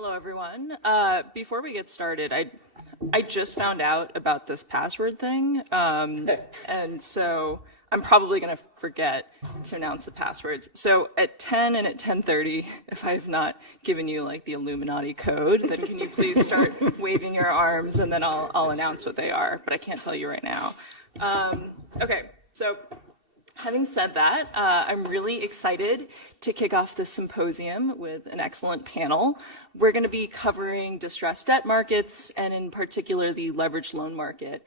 Hello, everyone. Before we get started, I just found out about this password thing, and so I'm probably going to forget to announce the passwords. So at 10 and at 10:30, if I have not given you like the Illuminati code, then can you please start waving your arms, and then I'll announce what they are. But I can't tell you right now. Okay, so. Having said that, I'm really excited to kick off this symposium with an excellent panel. We're going to be covering distressed debt markets and in particular the leveraged loan market.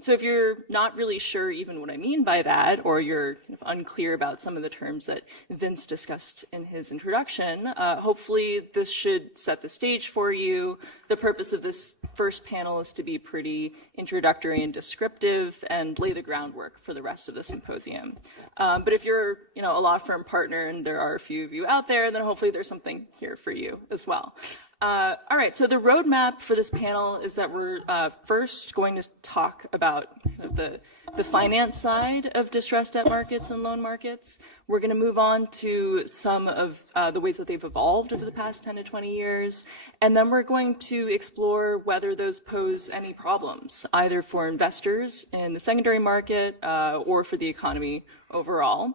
So if you're not really sure even what I mean by that, or you're kind of unclear about some of the terms that Vince discussed in his introduction, hopefully this should set the stage for you. The purpose of this first panel is to be pretty introductory and descriptive and lay the groundwork for the rest of the symposium. But if you're a law firm partner and there are a few of you out there, then hopefully there's something here for you as well. All right, so the roadmap for this panel is that we're first going to talk about the finance side of distressed debt markets and loan markets. We're going to move on to some of the ways that they've evolved over the past 10 to 20 years, and then we're going to explore whether those pose any problems, either for investors in the secondary market or for the economy overall.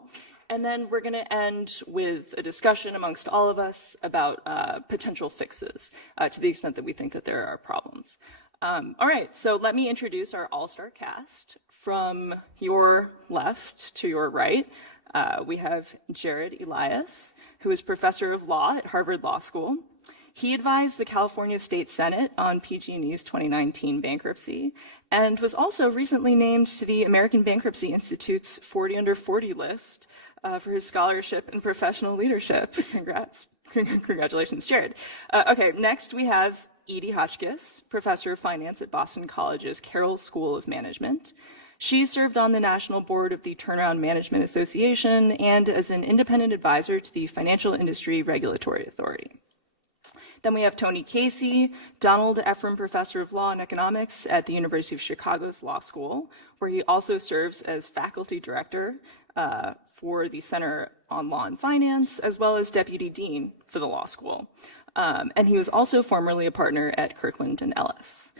And then we're going to end with a discussion amongst all of us about potential fixes to the extent that we think that there are problems. All right, so let me introduce our all-star cast. From your left to your right, we have Jared Elias, who is professor of law at Harvard Law School. He advised the California State Senate on PG&E's 2019 bankruptcy and was also recently named to the American Bankruptcy Institute's 40 Under 40 list for his scholarship and professional leadership. Congratulations, Jared. Okay, next we have Edie Hotchkiss, professor of finance at Boston College's Carroll School of Management. She served on the National Board of the Turnaround Management Association and as an independent advisor to the Financial Industry Regulatory Authority. Then we have Tony Casey, Donald Ephraim Professor of Law and Economics at the University of Chicago's Law School, where he also serves as faculty director for the Center on Law and Finance, as well as deputy dean for the law school. And he was also formerly a partner at Kirkland & Ellis.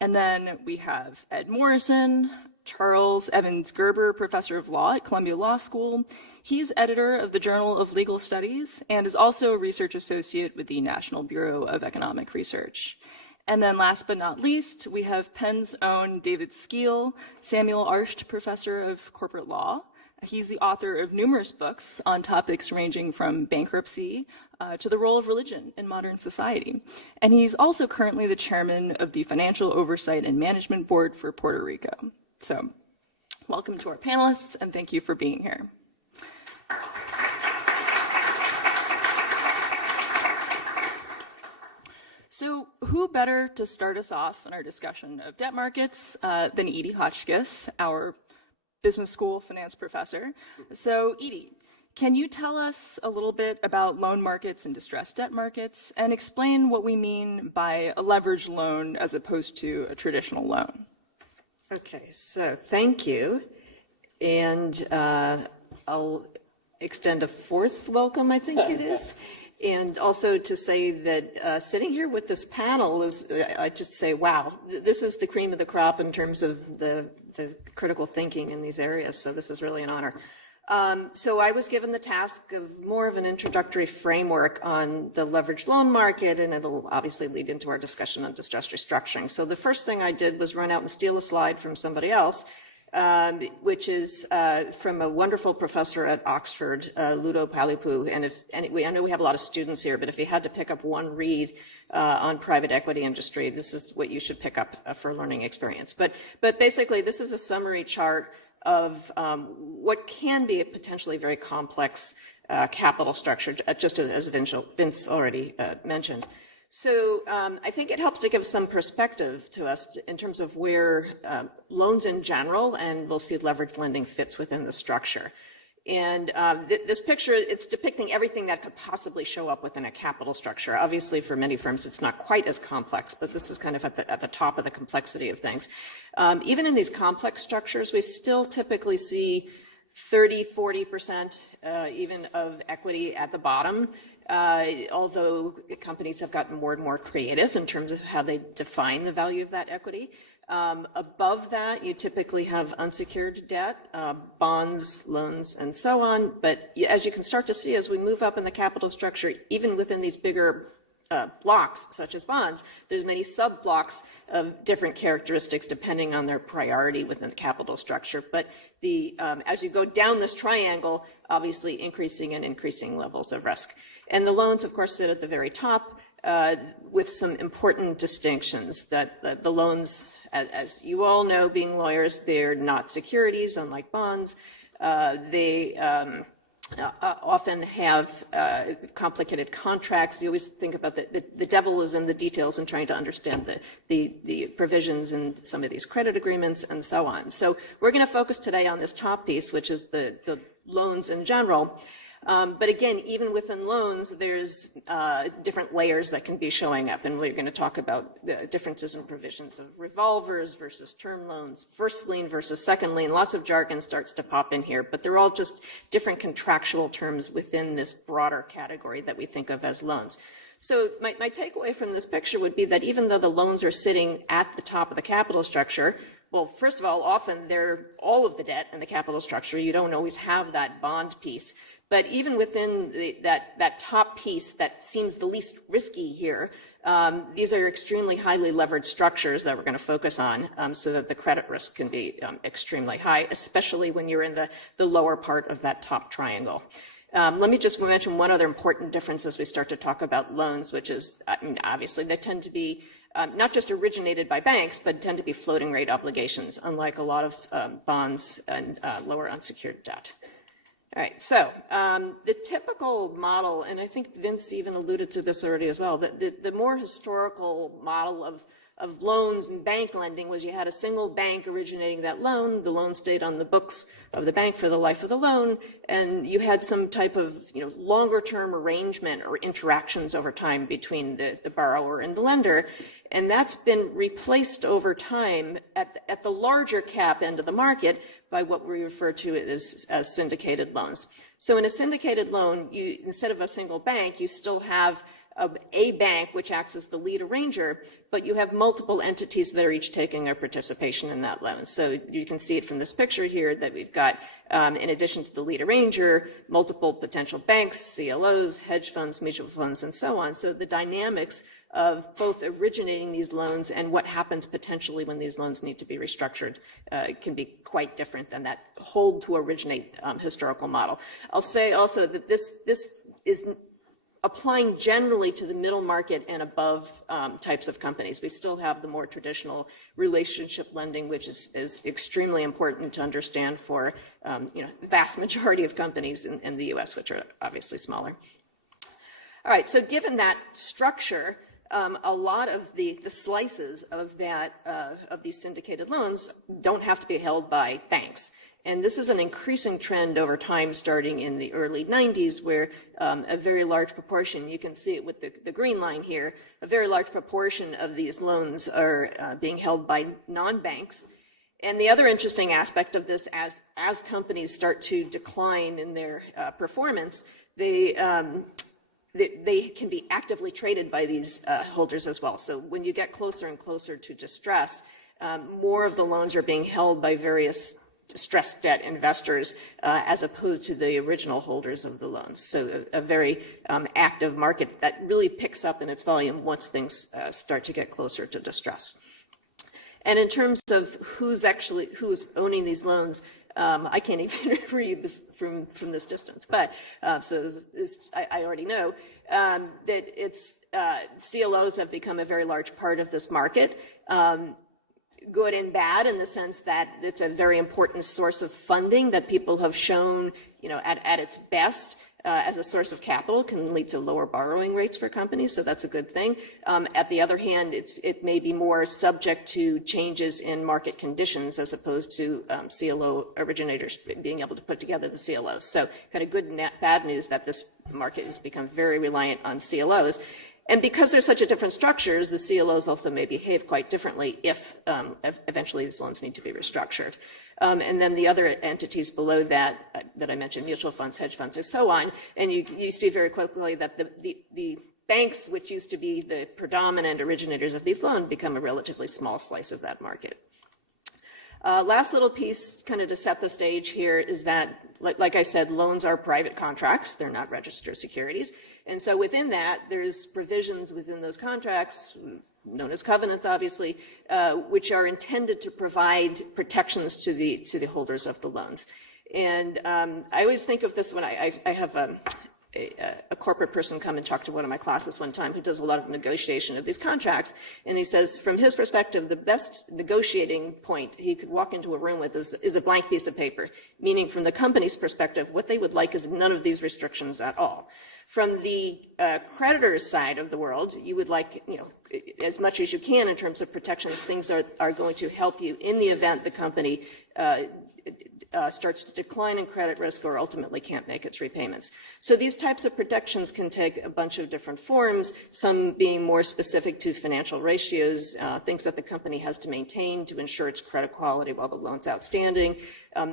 And then we have Ed Morrison, Charles Evans Gerber, professor of law at Columbia Law School. He's editor of the Journal of Legal Studies and is also a research associate with the National Bureau of Economic Research. And then last but not least, we have Penn's own David Skeel, Samuel Arsht Professor of Corporate Law. He's the author of numerous books on topics ranging from bankruptcy to the role of religion in modern society. And he's also currently the chairman of the Financial Oversight and Management Board for Puerto Rico. So welcome to our panelists, and thank you for being here. So who better to start us off in our discussion of debt markets than Edie Hotchkiss, our business school finance professor. So Edie, can you tell us a little bit about loan markets and distressed debt markets and explain what we mean by a leveraged loan as opposed to a traditional loan? Okay, so thank you. And I'll extend a fourth welcome, I think it is. And also to say that sitting here with this panel is, I just say, wow, this is the cream of the crop in terms of the critical thinking in these areas. So this is really an honor. So I was given the task of more of an introductory framework on the leveraged loan market, and it'll obviously lead into our discussion on distressed restructuring. So the first thing I did was run out and steal a slide from somebody else, which is from a wonderful professor at Oxford, Ludo Palipou. And I know we have a lot of students here, but if you had to pick up one read on private equity industry, this is what you should pick up for learning experience. But basically, this is a summary chart of what can be a potentially very complex capital structure, just as Vince already mentioned. So I think it helps to give some perspective to us in terms of where loans in general, and we'll see leveraged lending fits within the structure. And this picture, it's depicting everything that could possibly show up within a capital structure. Obviously, for many firms, it's not quite as complex, but this is kind of at the top of the complexity of things. Even in these complex structures, we still typically see 30, 40% even of equity at the bottom, although companies have gotten more and more creative in terms of how they define the value of that equity. Above that, you typically have unsecured debt, bonds, loans, and so on. But as you can start to see, as we move up in the capital structure, even within these bigger blocks, such as bonds, there's many sub-blocks of different characteristics depending on their priority within the capital structure. But as you go down this triangle, obviously increasing levels of risk. And the loans, of course, sit at the very top, with some important distinctions that the loans, as you all know, being lawyers, they're not securities, unlike bonds. They often have complicated contracts. You always think about the devil is in the details and trying to understand the provisions in some of these credit agreements and so on. So we're going to focus today on this top piece, which is the loans in general. But again, even within loans, there's different layers that can be showing up, and we're going to talk about the differences in provisions of revolvers versus term loans, first lien versus second lien. Lots of jargon starts to pop in here, but they're all just different contractual terms within this broader category that we think of as loans. So my takeaway from this picture would be that even though the loans are sitting at the top of the capital structure, well, first of all, often they're all of the debt in the capital structure. You don't always have that bond piece. But even within that top piece that seems the least risky here, these are extremely highly leveraged structures that we're going to focus on, so that the credit risk can be extremely high, especially when you're in the lower part of that top triangle. Let me just mention one other important difference as we start to talk about loans, which is, obviously, they tend to be not just originated by banks, but tend to be floating rate obligations, unlike a lot of bonds and lower unsecured debt. All right, so the typical model, and I think Vince even alluded to this already as well, the more historical model of loans and bank lending was you had a single bank originating that loan, the loan stayed on the books of the bank for the life of the loan, and you had some type of longer term arrangement or interactions over time between the borrower and the lender. And that's been replaced over time at the larger cap end of the market by what we refer to as syndicated loans. So in a syndicated loan, instead of a single bank, you still have a bank which acts as the lead arranger, but you have multiple entities that are each taking a participation in that loan. So you can see it from this picture here that we've got, in addition to the lead arranger, multiple potential banks, CLOs, hedge funds, mutual funds, and so on. So the dynamics of both originating these loans and what happens potentially when these loans need to be restructured can be quite different than that hold to originate historical model. I'll say also that this is applying generally to the middle market and above types of companies. We still have the more traditional relationship lending, which is extremely important to understand for the vast majority of companies in the US, which are obviously smaller. All right, so given that structure, a lot of the slices of these syndicated loans don't have to be held by banks. And this is an increasing trend over time, starting in the early 90s, where a very large proportion, you can see it with the green line here, a very large proportion of these loans are being held by non-banks. And the other interesting aspect of this, as companies start to decline in their performance, they can be actively traded by these holders as well. So when you get closer and closer to distress, more of the loans are being held by various distressed debt investors as opposed to the original holders of the loans. So a very active market that really picks up in its volume once things start to get closer to distress. And in terms of who's owning these loans, I can't even read this from this distance, but so I already know that it's CLOs have become a very large part of this market. Good and bad in the sense that it's a very important source of funding that people have shown, at its best as a source of capital can lead to lower borrowing rates for companies, so that's a good thing. At the other hand, it may be more subject to changes in market conditions as opposed to CLO originators being able to put together the CLOs. So kind of good and bad news that this market has become very reliant on CLOs. And because they're such a different structures, the CLOs also may behave quite differently if eventually these loans need to be restructured. And then the other entities below that, that I mentioned, mutual funds, hedge funds, and so on. And you see very quickly that the banks, which used to be the predominant originators of these loans, become a relatively small slice of that market. Last little piece kind of to set the stage here is that, like I said, loans are private contracts. They're not registered securities. And so within that, there's provisions within those contracts, known as covenants, obviously, which are intended to provide protections to the holders of the loans. And I always think of this when I have a corporate person come and talk to one of my classes one time who does a lot of negotiation of these contracts, and he says from his perspective the best negotiating point he could walk into a room with is a blank piece of paper, meaning from the company's perspective what they would like is none of these restrictions at all. From the creditor's side of the world, you would like, as much as you can in terms of protections, things are going to help you in the event the company starts to decline in credit risk or ultimately can't make its repayments. So these types of protections can take a bunch of different forms, some being more specific to financial ratios, things that the company has to maintain to ensure its credit quality while the loan's outstanding.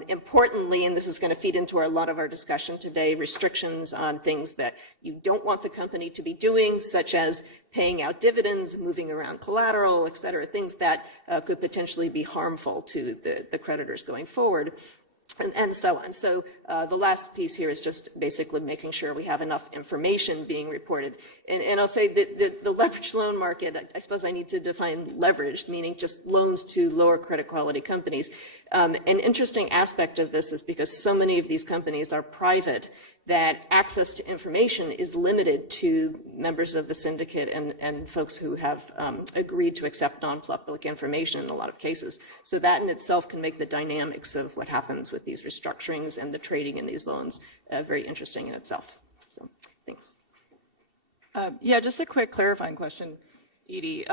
Importantly, and this is going to feed into a lot of our discussion today, restrictions on things that you don't want the company to be doing, such as paying out dividends, moving around collateral, et cetera, things that could potentially be harmful to the creditors going forward. And so on. So the last piece here is just basically making sure we have enough information being reported. And I'll say that the leveraged loan market, I suppose I need to define leveraged, meaning just loans to lower credit quality companies. An interesting aspect of this is because so many of these companies are private, that access to information is limited to members of the syndicate and folks who have agreed to accept non-public information in a lot of cases. So that in itself can make the dynamics of what happens with these restructurings and the trading in these loans very interesting in itself. So thanks. Yeah, just a quick clarifying question, Edie.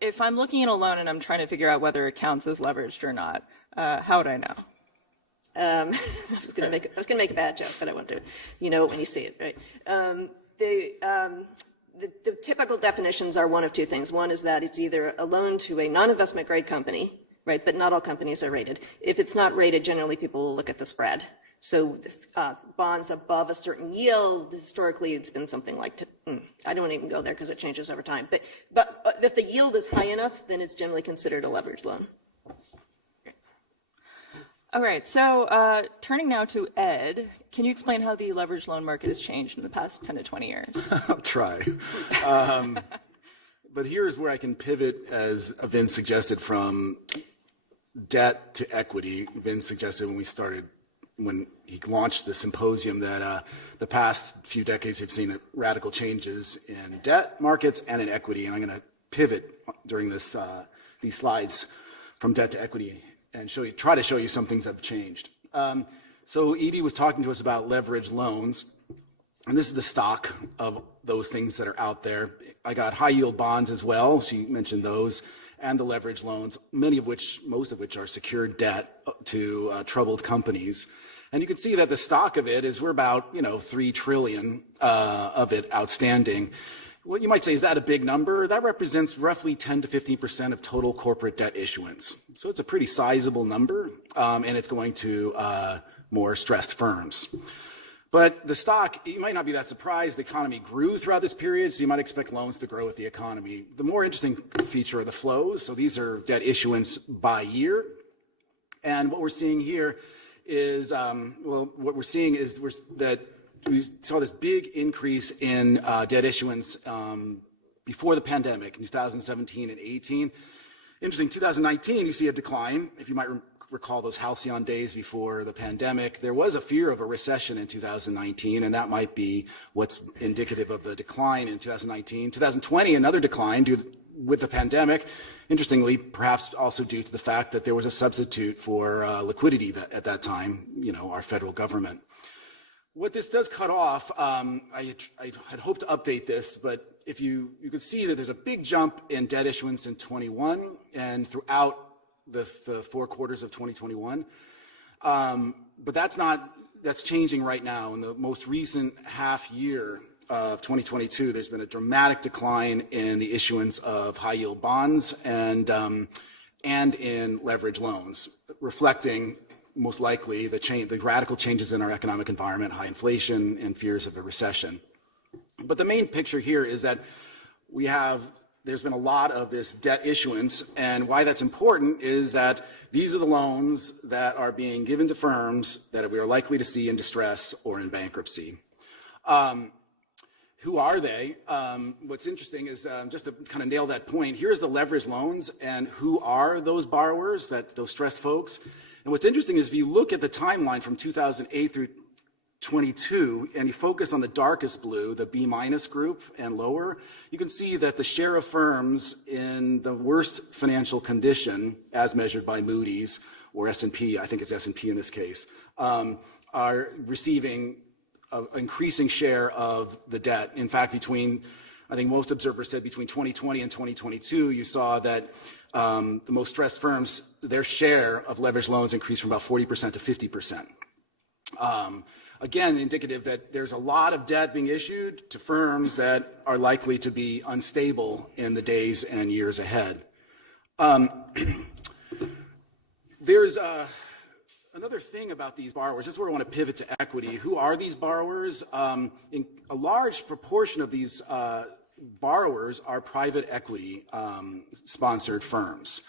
If I'm looking at a loan and I'm trying to figure out whether it counts as leveraged or not, how would I know? I was going to make a bad joke, but I won't do it. You know it when you see it, right? The typical definitions are one of two things. One is that it's either a loan to a non-investment grade company, right? But not all companies are rated. If it's not rated, generally people will look at the spread. So bonds above a certain yield, historically it's been something like, I don't even go there because it changes over time. But if the yield is high enough, then it's generally considered a leveraged loan. All right, so turning now to Ed, can you explain how the leveraged loan market has changed in the past 10 to 20 years? I'll try. But here's where I can pivot, as Vince suggested, from debt to equity. Vince suggested when he launched the Symposium that the past few decades have seen radical changes in debt markets and in equity. And I'm going to pivot during these slides from debt to equity and try to show you some things that have changed. So Edie was talking to us about leveraged loans, and this is the stock of those things that are out there. I got high yield bonds as well. She mentioned those, and the leveraged loans, most of which are secured debt to troubled companies. And you can see that the stock of it is we're about 3 trillion of it outstanding. What you might say, is that a big number? That represents roughly 10 to 15% of total corporate debt issuance. So it's a pretty sizable number, and it's going to more stressed firms. But the stock, you might not be that surprised. The economy grew throughout this period, so you might expect loans to grow with the economy. The more interesting feature are the flows. So these are debt issuance by year. And what we're seeing here is, that we saw this big increase in debt issuance before the pandemic in 2017 and 18. Interesting, 2019, you see a decline. If you might recall those halcyon days before the pandemic, there was a fear of a recession in 2019, and that might be what's indicative of the decline in 2019. 2020, another decline with the pandemic. Interestingly, perhaps also due to the fact that there was a substitute for liquidity at that time, our federal government. What this does cut off, I had hoped to update this, but if you could see that there's a big jump in debt issuance in 21 and throughout the 4 quarters of 2021. But that's changing right now. In the most recent half year of 2022, there's been a dramatic decline in the issuance of high yield bonds and in leverage loans, reflecting most likely the radical changes in our economic environment, high inflation, and fears of a recession. But the main picture here is that there's been a lot of this debt issuance, and why that's important is that these are the loans that are being given to firms that we are likely to see in distress or in bankruptcy. Who are they? What's interesting is just to kind of nail that point, here's the leveraged loans and who are those borrowers, those stressed folks. And what's interesting is if you look at the timeline from 2008 through 22 and you focus on the darkest blue, the B- group and lower, you can see that the share of firms in the worst financial condition, as measured by Moody's or S&P, I think it's S&P in this case, are receiving an increasing share of the debt. In fact, I think most observers said between 2020 and 2022, you saw that the most stressed firms, their share of leveraged loans increased from about 40% to 50%. Again, indicative that there's a lot of debt being issued to firms that are likely to be unstable in the days and years ahead. There's another thing about these borrowers. This is where I want to pivot to equity. Who are these borrowers? A large proportion of these borrowers are private equity sponsored firms.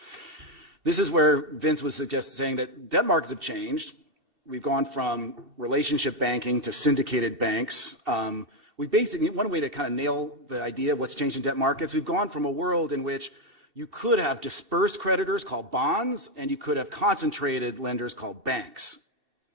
This is where Vince was saying that debt markets have changed. We've gone from relationship banking to syndicated banks. We basically, one way to kind of nail the idea of what's changed in debt markets, we've gone from a world in which you could have dispersed creditors called bonds, and you could have concentrated lenders called banks.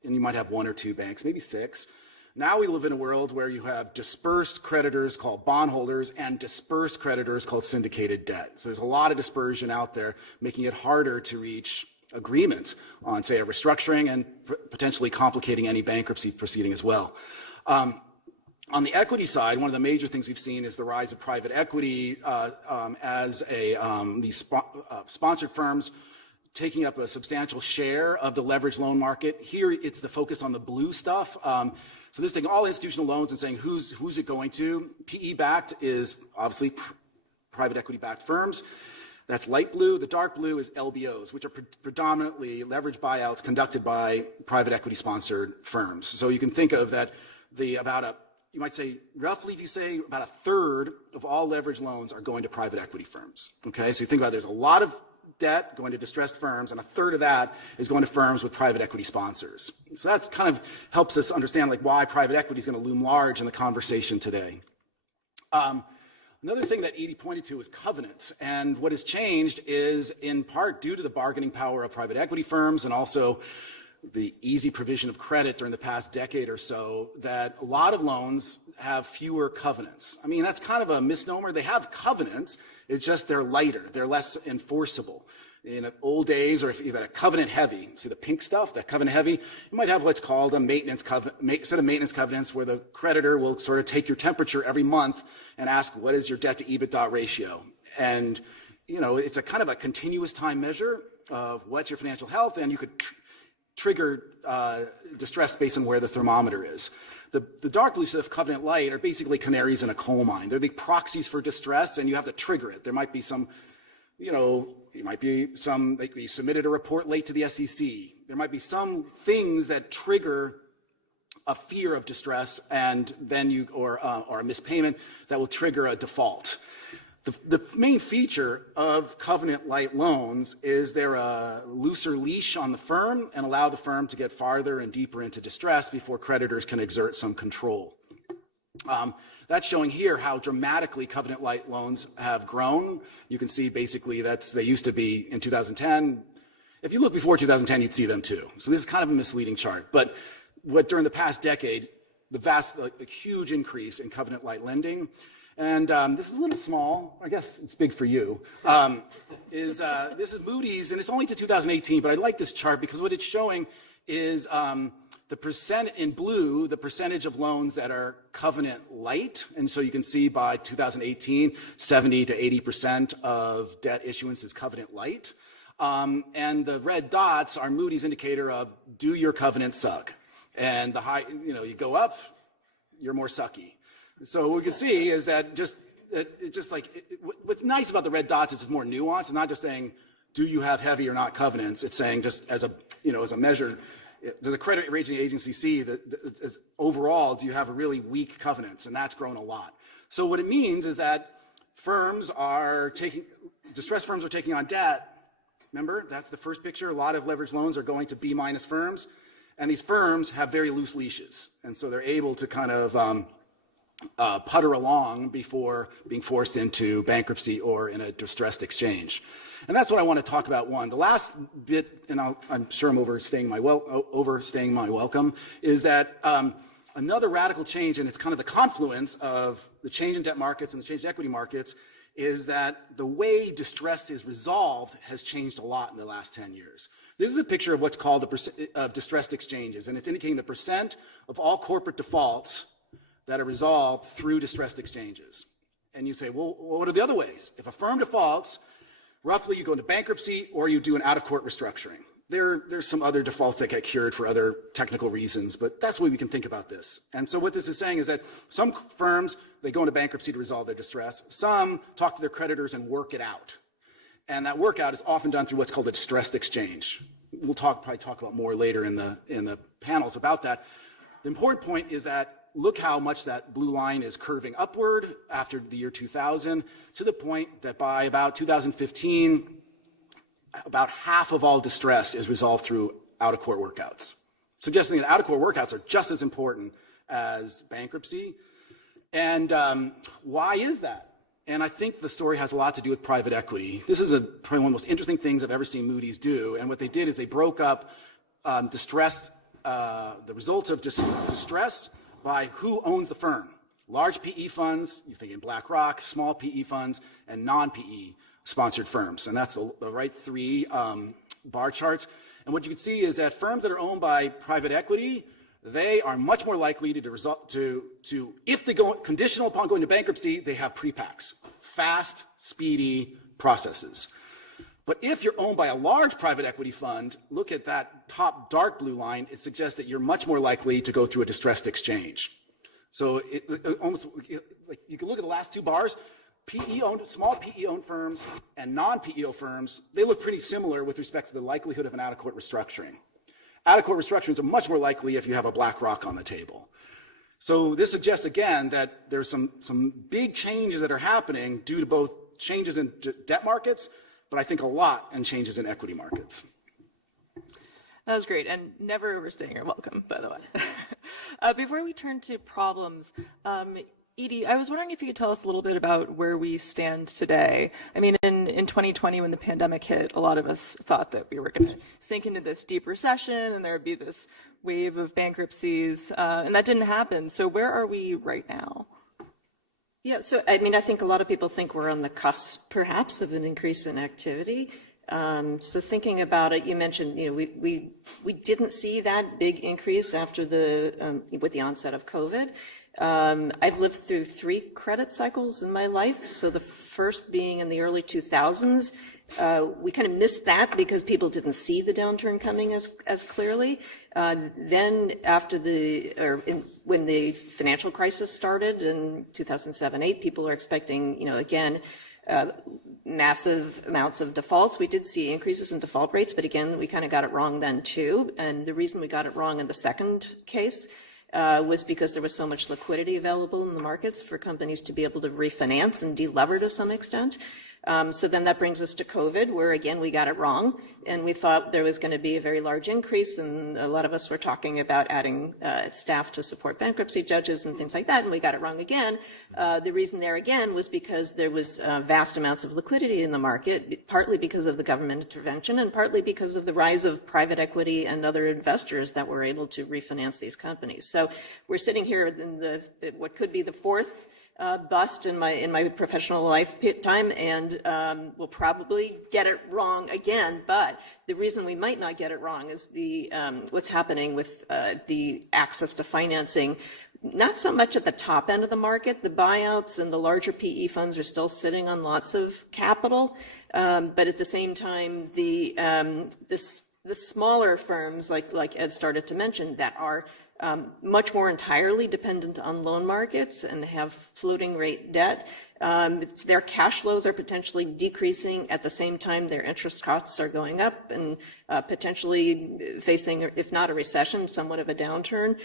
And you might have one or two banks, maybe six. Now we live in a world where you have dispersed creditors called bondholders and dispersed creditors called syndicated debt. So there's a lot of dispersion out there, making it harder to reach agreements on, say, a restructuring and potentially complicating any bankruptcy proceeding as well. On the equity side, one of the major things we've seen is the rise of private equity as these sponsored firms taking up a substantial share of the leveraged loan market. Here, it's the focus on the blue stuff. So this thing, all institutional loans, and saying who's it going to? PE-backed is obviously private equity-backed firms. That's light blue. The dark blue is LBOs, which are predominantly leveraged buyouts conducted by private equity-sponsored firms. So you can think of that you might say, roughly, if you say about a third of all leveraged loans are going to private equity firms. Okay, so you think about it, there's a lot of debt going to distressed firms, and a third of that is going to firms with private equity sponsors. So that's kind of helps us understand why private equity is going to loom large in the conversation today. Another thing that Edie pointed to is covenants, and what has changed is in part due to the bargaining power of private equity firms and also the easy provision of credit during the past decade or so, that a lot of loans have fewer covenants. I mean, that's kind of a misnomer. They have covenants, it's just they're lighter, they're less enforceable. In old days, or if you've got a covenant heavy, see the pink stuff, that covenant heavy, you might have what's called a set of maintenance covenants where the creditor will sort of take your temperature every month and ask, what is your debt to EBITDA ratio? And, it's a kind of a continuous time measure of what's your financial health, and you could trigger distress based on where the thermometer is. The dark blue stuff, covenant light, are basically canaries in a coal mine. They're the proxies for distress, and you have to trigger it. There might be some, you submitted a report late to the SEC. There might be some things that trigger a fear of distress, and then or a mispayment that will trigger a default. The main feature of covenant-light loans is they're a looser leash on the firm and allow the firm to get farther and deeper into distress before creditors can exert some control. That's showing here how dramatically covenant-light loans have grown. You can see basically they used to be in 2010. If you look before 2010, you'd see them too. So this is kind of a misleading chart. But during the past decade, a huge increase in covenant-light lending. And this is a little small, I guess it's big for you, this is Moody's, and it's only to 2018, but I like this chart because what it's showing is the percent in blue, the percentage of loans that are covenant light. And so you can see by 2018, 70 to 80% of debt issuance is covenant light. And the red dots are Moody's indicator of, do your covenants suck? And the high, you go up, you're more sucky. So what we can see is that what's nice about the red dots is it's more nuanced. It's not just saying do you have heavy or not covenants? It's saying just as a, as a measure, does a credit rating agency see that overall, do you have a really weak covenants? And that's grown a lot. So what it means is that distressed firms are taking on debt. Remember, that's the first picture. A lot of leveraged loans are going to B- firms. And these firms have very loose leashes. And so they're able to kind of putter along before being forced into bankruptcy or in a distressed exchange. And that's what I want to talk about. The last bit, and I'm sure I'm overstaying my welcome, is that another radical change, and it's kind of the confluence of the change in debt markets and the change in equity markets, is that the way distress is resolved has changed a lot in the last 10 years. This is a picture of what's called the distressed exchanges, and it's indicating the percent of all corporate defaults that are resolved through distressed exchanges. And you say, well, what are the other ways? If a firm defaults, roughly you go into bankruptcy or you do an out-of-court restructuring. There's some other defaults that get cured for other technical reasons, but that's the way we can think about this. And so what this is saying is that some firms, they go into bankruptcy to resolve their distress. Some talk to their creditors and work it out. And that workout is often done through what's called a distressed exchange. We'll probably talk about more later in the panels about that. The important point is that look how much that blue line is curving upward after the year 2000, to the point that by about 2015, about half of all distress is resolved through out-of-court workouts, suggesting that out-of-court workouts are just as important as bankruptcy. And why is that? And I think the story has a lot to do with private equity. This is probably one of the most interesting things I've ever seen Moody's do. And what they did is they broke up the results of distress by who owns the firm. Large PE funds, you think in BlackRock, small PE funds, and non-PE sponsored firms. And that's the right three bar charts. And what you can see is that firms that are owned by private equity, they are much more likely to if they go conditional upon going to bankruptcy, they have pre-packs, fast, speedy processes. But if you're owned by a large private equity fund, look at that top dark blue line, it suggests that you're much more likely to go through a distressed exchange. So almost like you can look at the last two bars, small PE-owned firms and non-PEO firms, they look pretty similar with respect to the likelihood of an out-of-court restructuring. Out-of-court restructurings are much more likely if you have a BlackRock on the table. So this suggests, again, that there's some big changes that are happening due to both changes in debt markets, but I think a lot in changes in equity markets. That was great, and never overstaying your welcome, by the way. Before we turn to problems, Edie, I was wondering if you could tell us a little bit about where we stand today. I mean, in 2020, when the pandemic hit, a lot of us thought that we were going to sink into this deep recession and there would be this wave of bankruptcies, and that didn't happen. So where are we right now? Yeah, so I mean, I think a lot of people think we're on the cusp, perhaps, of an increase in activity. So thinking about it, you mentioned, we didn't see that big increase after with the onset of COVID. I've lived through 3 credit cycles in my life. So the first being in the early 2000s, we kind of missed that because people didn't see the downturn coming as clearly. Then after when the financial crisis started in 2007-8, people are expecting, again, massive amounts of defaults. We did see increases in default rates, but again, we kind of got it wrong then too. And the reason we got it wrong in the second case was because there was so much liquidity available in the markets for companies to be able to refinance and delever to some extent. So then that brings us to COVID, where again, we got it wrong. And we thought there was going to be a very large increase. And a lot of us were talking about adding staff to support bankruptcy judges and things like that. And we got it wrong again. The reason there again was because there was vast amounts of liquidity in the market, partly because of the government intervention and partly because of the rise of private equity and other investors that were able to refinance these companies. So we're sitting here in what could be the 4th bust in my professional lifetime, and we'll probably get it wrong again. But the reason we might not get it wrong is what's happening with the access to financing. Not so much at the top end of the market. The buyouts and the larger PE funds are still sitting on lots of capital, but at the same time, the smaller firms, like Ed started to mention, that are much more entirely dependent on loan markets and have floating rate debt, Their cash flows are potentially decreasing. At the same time, their interest costs are going up and potentially facing, if not a recession, somewhat of a downturn.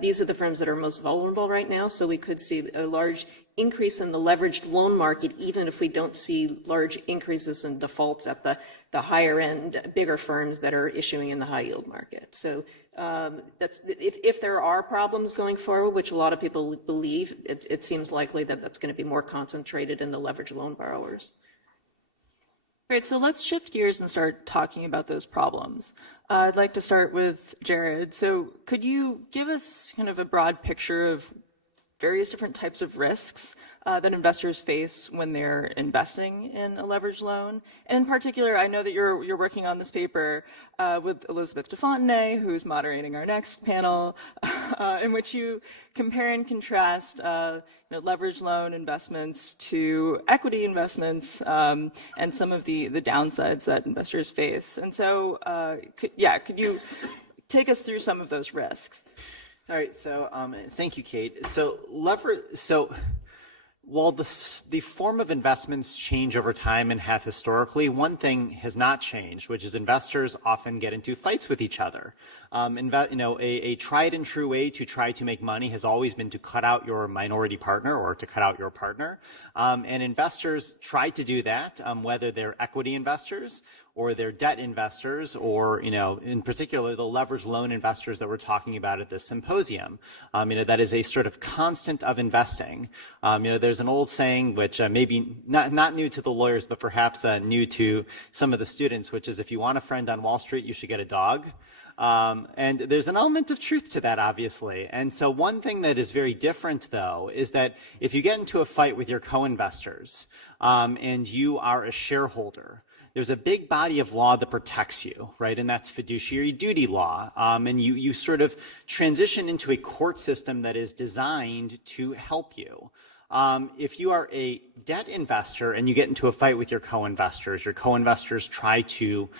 These are the firms that are most vulnerable right now, so we could see a large increase in the leveraged loan market, even if we don't see large increases in defaults at the higher end, bigger firms that are issuing in the high yield market. So that's, if there are problems going forward, which a lot of people believe, it seems likely that that's going to be more concentrated in the leveraged loan borrowers. Great, so let's shift gears and start talking about those problems. I'd like to start with Jared. So could you give us kind of a broad picture of various different types of risks that investors face when they're investing in a leveraged loan? And in particular, I know that you're working on this paper with Elizabeth DeFontenay, who's moderating our next panel, in which you compare and contrast leveraged loan investments to equity investments and some of the downsides that investors face. And so, could you take us through some of those risks? All right, so thank you, Kate. So while the form of investments change over time and have historically, one thing has not changed, which is investors often get into fights with each other. A tried and true way to try to make money has always been to cut out your minority partner or to cut out your partner. And investors try to do that, whether they're equity investors or they're debt investors, or, in particular, the leveraged loan investors that we're talking about at this symposium. That is a sort of constant of investing. There's an old saying, which maybe not new to the lawyers, but perhaps new to some of the students, which is, if you want a friend on Wall Street, you should get a dog. And there's an element of truth to that, obviously. And so one thing that is very different, though, is that if you get into a fight with your co-investors and you are a shareholder, there's a big body of law that protects you, right? And that's fiduciary duty law. And you sort of transition into a court system that is designed to help you. If you are a debt investor and you get into a fight with your co-investors try to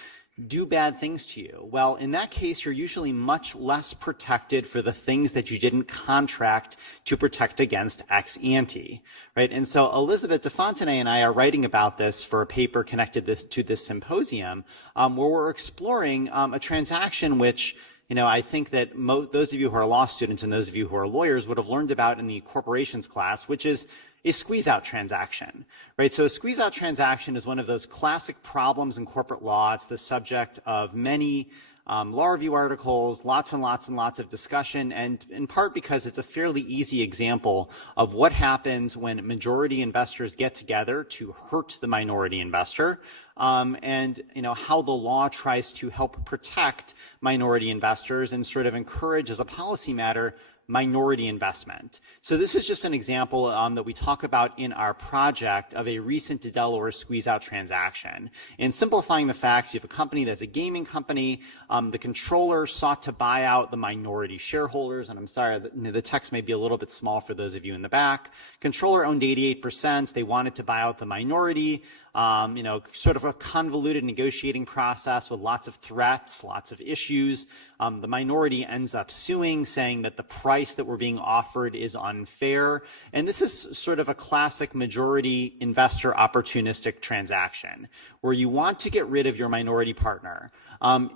do bad things to you. Well, in that case, you're usually much less protected for the things that you didn't contract to protect against ex ante, right? And so Elizabeth DeFontenay and I are writing about this for a paper connected to this symposium, where we're exploring a transaction which, I think that those of you who are law students and those of you who are lawyers would have learned about in the corporations class, which is a squeeze-out transaction, right? So a squeeze-out transaction is one of those classic problems in corporate law. It's the subject of many law review articles, lots and lots and lots of discussion, and in part because it's a fairly easy example of what happens when majority investors get together to hurt the minority investor, and how the law tries to help protect minority investors and sort of encourage, as a policy matter, minority investment. So this is just an example that we talk about in our project of a recent Delaware squeeze-out transaction. And simplifying the facts, you have a company that's a gaming company. The controller sought to buy out the minority shareholders, and I'm sorry, the text may be a little bit small for those of you in the back. Controller owned 88%. They wanted to buy out the minority. Sort of a convoluted negotiating process with lots of threats, lots of issues. The minority ends up suing, saying that the price that we're being offered is unfair. And this is sort of a classic majority investor opportunistic transaction where you want to get rid of your minority partner.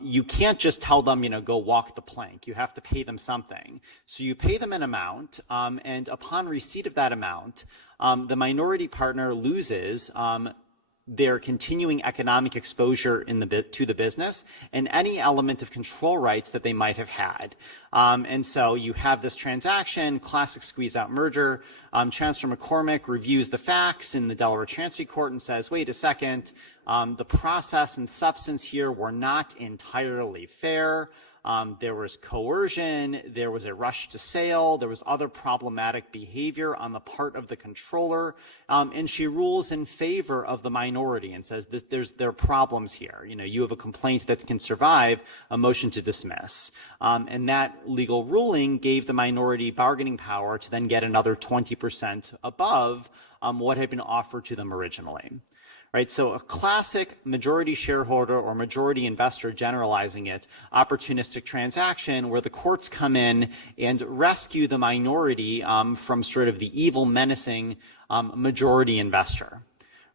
You can't just tell them, go walk the plank. You have to pay them something. So you pay them an amount, and upon receipt of that amount, the minority partner loses their continuing economic exposure to the business and any element of control rights that they might have had. And so you have this transaction, classic squeeze-out merger. Chancellor McCormick reviews the facts in the Delaware Chancery Court and says, wait a second, the process and substance here were not entirely fair. There was coercion, there was a rush to sale, there was other problematic behavior on the part of the controller, and she rules in favor of the minority and says that there are problems here. You have a complaint that can survive a motion to dismiss. And that legal ruling gave the minority bargaining power to then get another 20% above what had been offered to them originally. right? So a classic majority shareholder or majority investor, generalizing it, opportunistic transaction where the courts come in and rescue the minority from sort of the evil, menacing majority investor.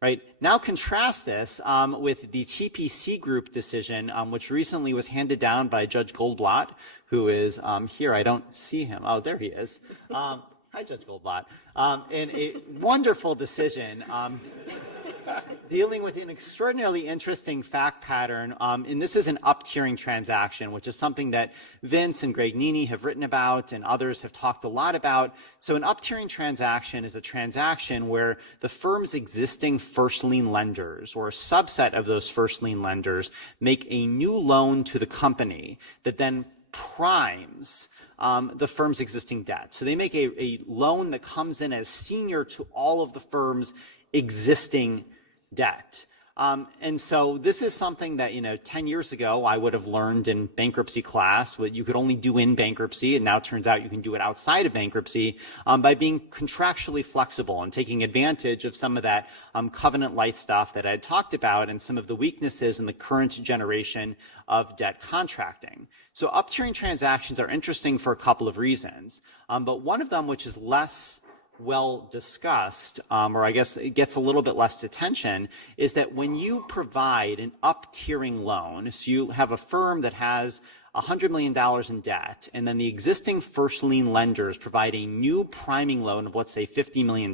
Right. Now contrast this with the TPC Group decision, which recently was handed down by Judge Goldblatt, who is here. I don't see him. Oh, there he is. Hi, Judge Goldblatt. And a wonderful decision dealing with an extraordinarily interesting fact pattern. And this is an up-tiering transaction, which is something that Vince and Greg Nini have written about and others have talked a lot about. So an up-tiering transaction is a transaction where the firm's existing first lien lenders or a subset of those first lien lenders make a new loan to the company that then primes the firm's existing debt. So they make a loan that comes in as senior to all of the firm's existing debt. And so this is something that, 10 years ago I would have learned in bankruptcy class, what you could only do in bankruptcy, and now it turns out you can do it outside of bankruptcy by being contractually flexible and taking advantage of some of that covenant-light stuff that I had talked about and some of the weaknesses in the current generation of debt contracting. So up-tiering transactions are interesting for a couple of reasons, but one of them, which is less well discussed, or I guess it gets a little bit less attention, is that when you provide an up-tiering loan, so you have a firm that has $100 million in debt, and then the existing first lien lenders provide a new priming loan of, let's say, $50 million.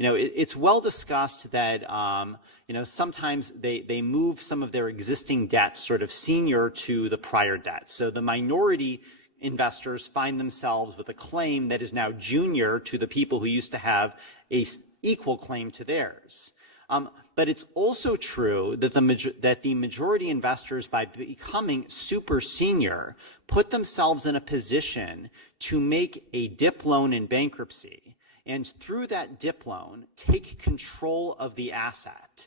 It's well discussed that, sometimes they move some of their existing debt sort of senior to the prior debt. So the minority investors find themselves with a claim that is now junior to the people who used to have a equal claim to theirs. But it's also true that the majority investors, by becoming super senior, put themselves in a position to make a DIP loan in bankruptcy, and through that DIP loan, take control of the asset.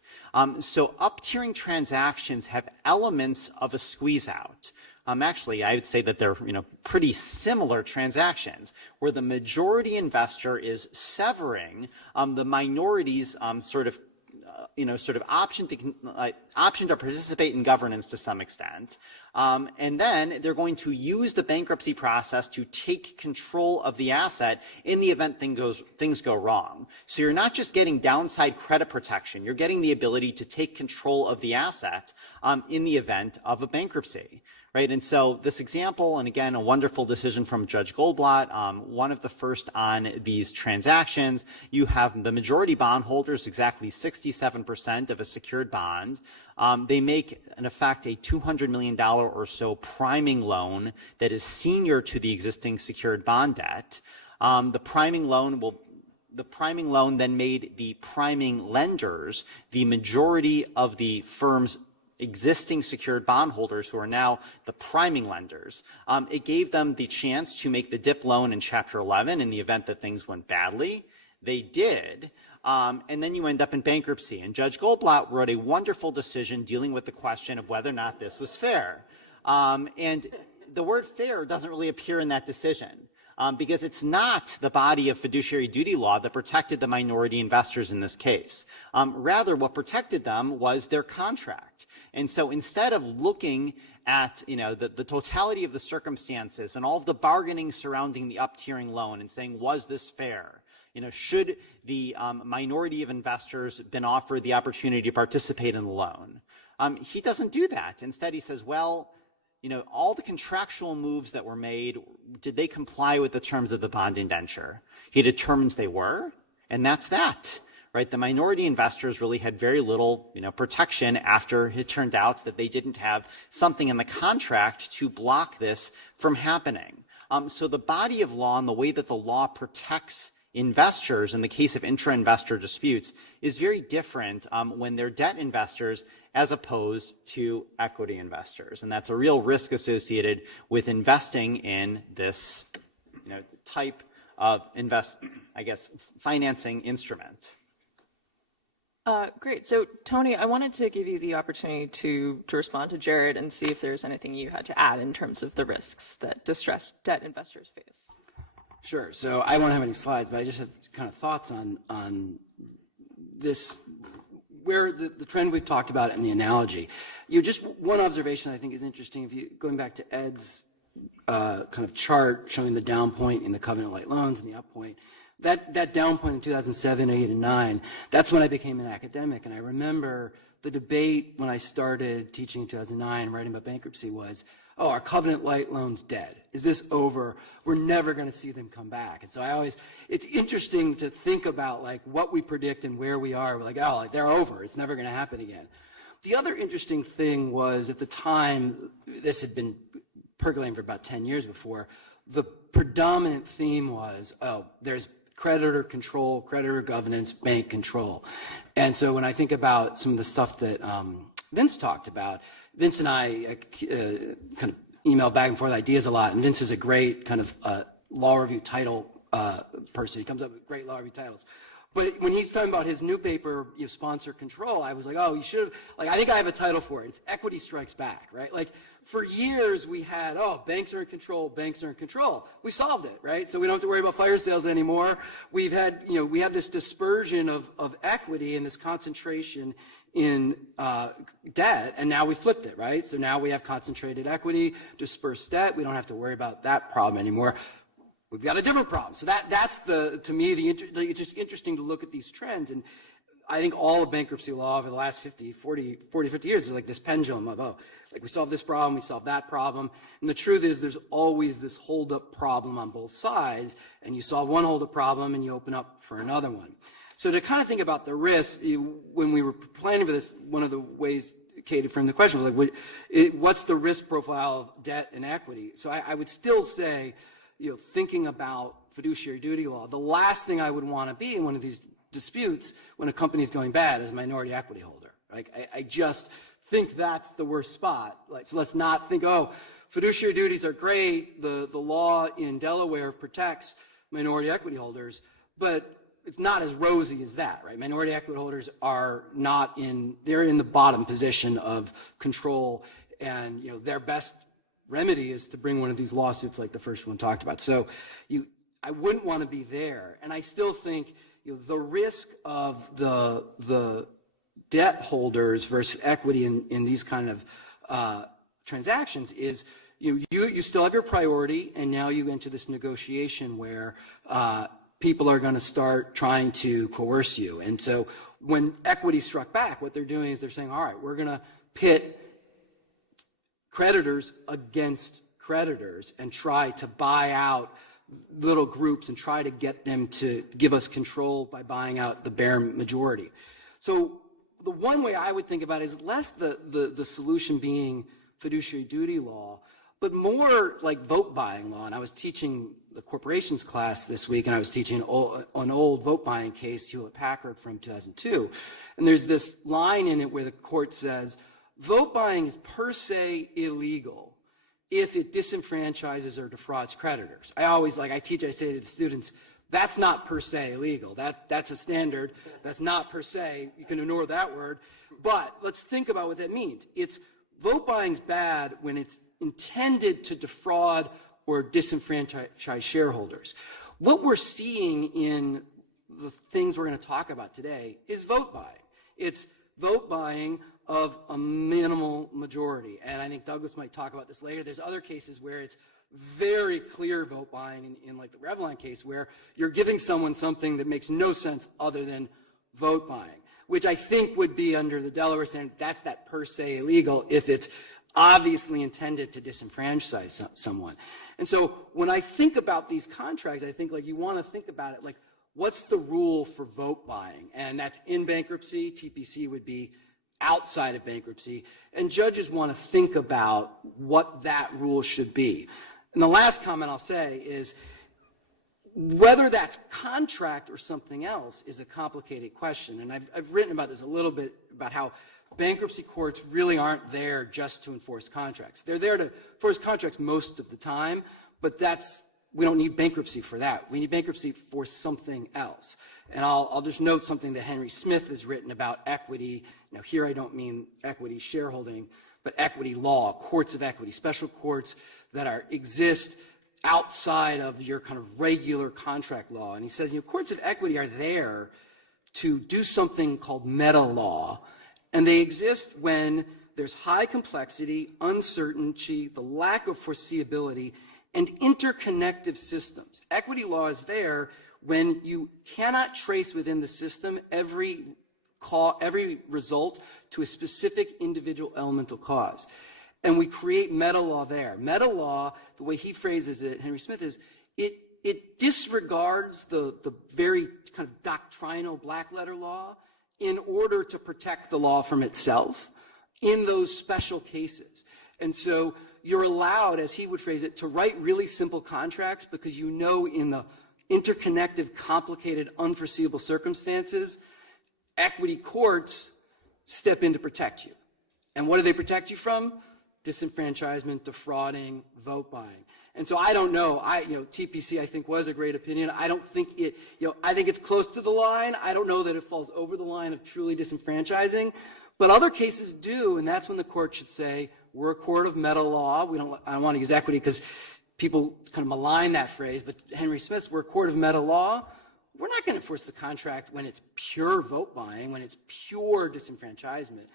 So up-tiering transactions have elements of a squeeze-out. Actually, I would say that they're pretty similar transactions where the majority investor is severing the minority's sort of option to participate in governance to some extent, and then they're going to use the bankruptcy process to take control of the asset in the event things go wrong. So you're not just getting downside credit protection; you're getting the ability to take control of the asset in the event of a bankruptcy. Right, and so this example, and again, a wonderful decision from Judge Goldblatt, one of the first on these transactions, you have the majority bondholders, exactly 67% of a secured bond. They make, in effect, a $200 million or so priming loan that is senior to the existing secured bond debt. The priming loan then made the priming lenders the majority of the firm's existing secured bondholders who are now the priming lenders. It gave them the chance to make the DIP loan in Chapter 11 in the event that things went badly. They did. And then you end up in bankruptcy. And Judge Goldblatt wrote a wonderful decision dealing with the question of whether or not this was fair. And the word fair doesn't really appear in that decision. Because it's not the body of fiduciary duty law that protected the minority investors in this case. Rather, what protected them was their contract. And so instead of looking at the totality of the circumstances and all of the bargaining surrounding the up-tiering loan and saying, was this fair? Should the minority of investors been offered the opportunity to participate in the loan? He doesn't do that. Instead, he says, well, all the contractual moves that were made, did they comply with the terms of the bond indenture? He determines they were, and that's that, right? The minority investors really had very little, protection after it turned out that they didn't have something in the contract to block this from happening. So the body of law and the way that the law protects investors in the case of intra-investor disputes is very different when they're debt investors as opposed to equity investors. And that's a real risk associated with investing in this type of financing instrument. Great. So, Tony, I wanted to give you the opportunity to respond to Jared and see if there's anything you had to add in terms of the risks that distressed debt investors face. Sure. So I won't have any slides, but I just have kind of thoughts on this where the trend we've talked about and the analogy. Just one observation I think is interesting. If you going back to Ed's kind of chart showing the down point in the covenant light loans and the up point. That down point in 2007, 8, and 9, that's when I became an academic. And I remember the debate when I started teaching in 2009, writing about bankruptcy was, oh, are covenant light loans dead? Is this over? We're never going to see them come back. And so it's interesting to think about like what we predict and where we are. We're like, oh, like, they're over. It's never going to happen again. The other interesting thing was at the time, this had been percolating for about 10 years before, the predominant theme was, oh, there's creditor control, creditor governance, bank control. And so when I think about some of the stuff that Vince talked about, Vince and I kind of email back and forth ideas a lot, and Vince is a great kind of law review title person. He comes up with great law review titles. But when he's talking about his new paper, Sponsor Control, I was like, oh, you should have, like, I think I have a title for it. It's Equity Strikes Back, right? Like, for years we had, oh, banks are in control, banks are in control. We solved it, right? So we don't have to worry about fire sales anymore. We've had, we had this dispersion of equity and this concentration in debt, and now we flipped it, right? So now we have concentrated equity, dispersed debt. We don't have to worry about that problem anymore. We've got a different problem. So that's to me, it's just interesting to look at these trends. And I think all of bankruptcy law over the last 50 years is like this pendulum of, oh, like we solved this problem, we solved that problem. And the truth is there's always this hold-up problem on both sides, and you solve one hold-up problem and you open up for another one. So to kind of think about the risks, when we were planning for this, one of the ways Kate framed the question was like, what's the risk profile of debt and equity? So I would still say, thinking about fiduciary duty law, the last thing I would want to be in one of these disputes when a company's going bad is a minority equity holder. Like, I just think that's the worst spot. Like, so let's not think, oh, fiduciary duties are great. The law in Delaware protects minority equity holders, but it's not as rosy as that, right? Minority equity holders are they're in the bottom position of control, and their best remedy is to bring one of these lawsuits like the first one talked about. So I wouldn't want to be there. And I still think the risk of the debt holders versus equity in these kind of transactions is you still have your priority, and now you enter this negotiation where people are going to start trying to coerce you. And so when equity struck back, what they're doing is they're saying, all right, we're going to pit creditors against creditors and try to buy out little groups and try to get them to give us control by buying out the bare majority. So the one way I would think about it is less the solution being fiduciary duty law, but more like vote buying law. And I was teaching the corporations class this week, and I was teaching an old vote buying case, Hewlett-Packard from 2002. And there's this line in it where the court says, vote buying is per se illegal if it disenfranchises or defrauds creditors. I say to the students, that's not per se illegal. That's a standard. That's not per se. You can ignore that word. But let's think about what that means. Vote buying's bad when it's intended to defraud or disenfranchise shareholders. What we're seeing in the things we're going to talk about today is vote buying. It's vote buying of a minimal majority. And I think Douglas might talk about this later. There's other cases where it's very clear vote buying in like the Revlon case, where you're giving someone something that makes no sense other than vote buying, which I think would be under the Delaware standard. That's that per se illegal if it's obviously intended to disenfranchise someone. And so when I think about these contracts, I think like you want to think about it like, what's the rule for vote buying? And that's in bankruptcy. TPC would be outside of bankruptcy. And judges want to think about what that rule should be. And the last comment I'll say is whether that's contract or something else is a complicated question. And I've written about this a little bit, about how bankruptcy courts really aren't there just to enforce contracts. They're there to enforce contracts most of the time, but we don't need bankruptcy for that. We need bankruptcy for something else. And I'll just note something that Henry Smith has written about equity. Now here I don't mean equity shareholding, but equity law, courts of equity, special courts that exist outside of your kind of regular contract law. And he says, courts of equity are there to do something called meta law, and they exist when there's high complexity, uncertainty, the lack of foreseeability, and interconnective systems. Equity law is there when you cannot trace within the system every result to a specific individual elemental cause. And we create meta law there. Meta law, the way he phrases it, Henry Smith, is it disregards the very kind of doctrinal black letter law in order to protect the law from itself in those special cases. And so you're allowed, as he would phrase it, to write really simple contracts because you know in the interconnected, complicated, unforeseeable circumstances, equity courts step in to protect you. And what do they protect you from? Disenfranchisement, defrauding, vote buying. And so I don't know. TPC I think was a great opinion. I don't think it. I think it's close to the line. I don't know that it falls over the line of truly disenfranchising, but other cases do, and that's when the court should say we're a court of meta law. I don't want to use equity because people kind of malign that phrase, but Henry Smith's we're a court of meta law. We're not going to enforce the contract when it's pure vote buying, when it's pure disenfranchisement.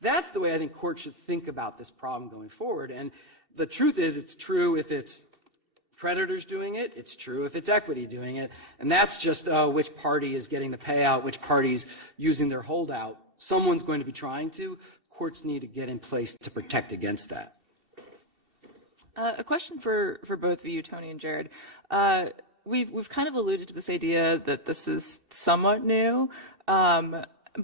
That's the way I think courts should think about this problem going forward. And the truth is, it's true if it's creditors doing it, it's true if it's equity doing it, and that's just which party is getting the payout, which party's using their holdout. Someone's going to be trying to. Courts need to get in place to protect against that. A question for both of you, Tony and Jared. We've kind of alluded to this idea that this is somewhat new,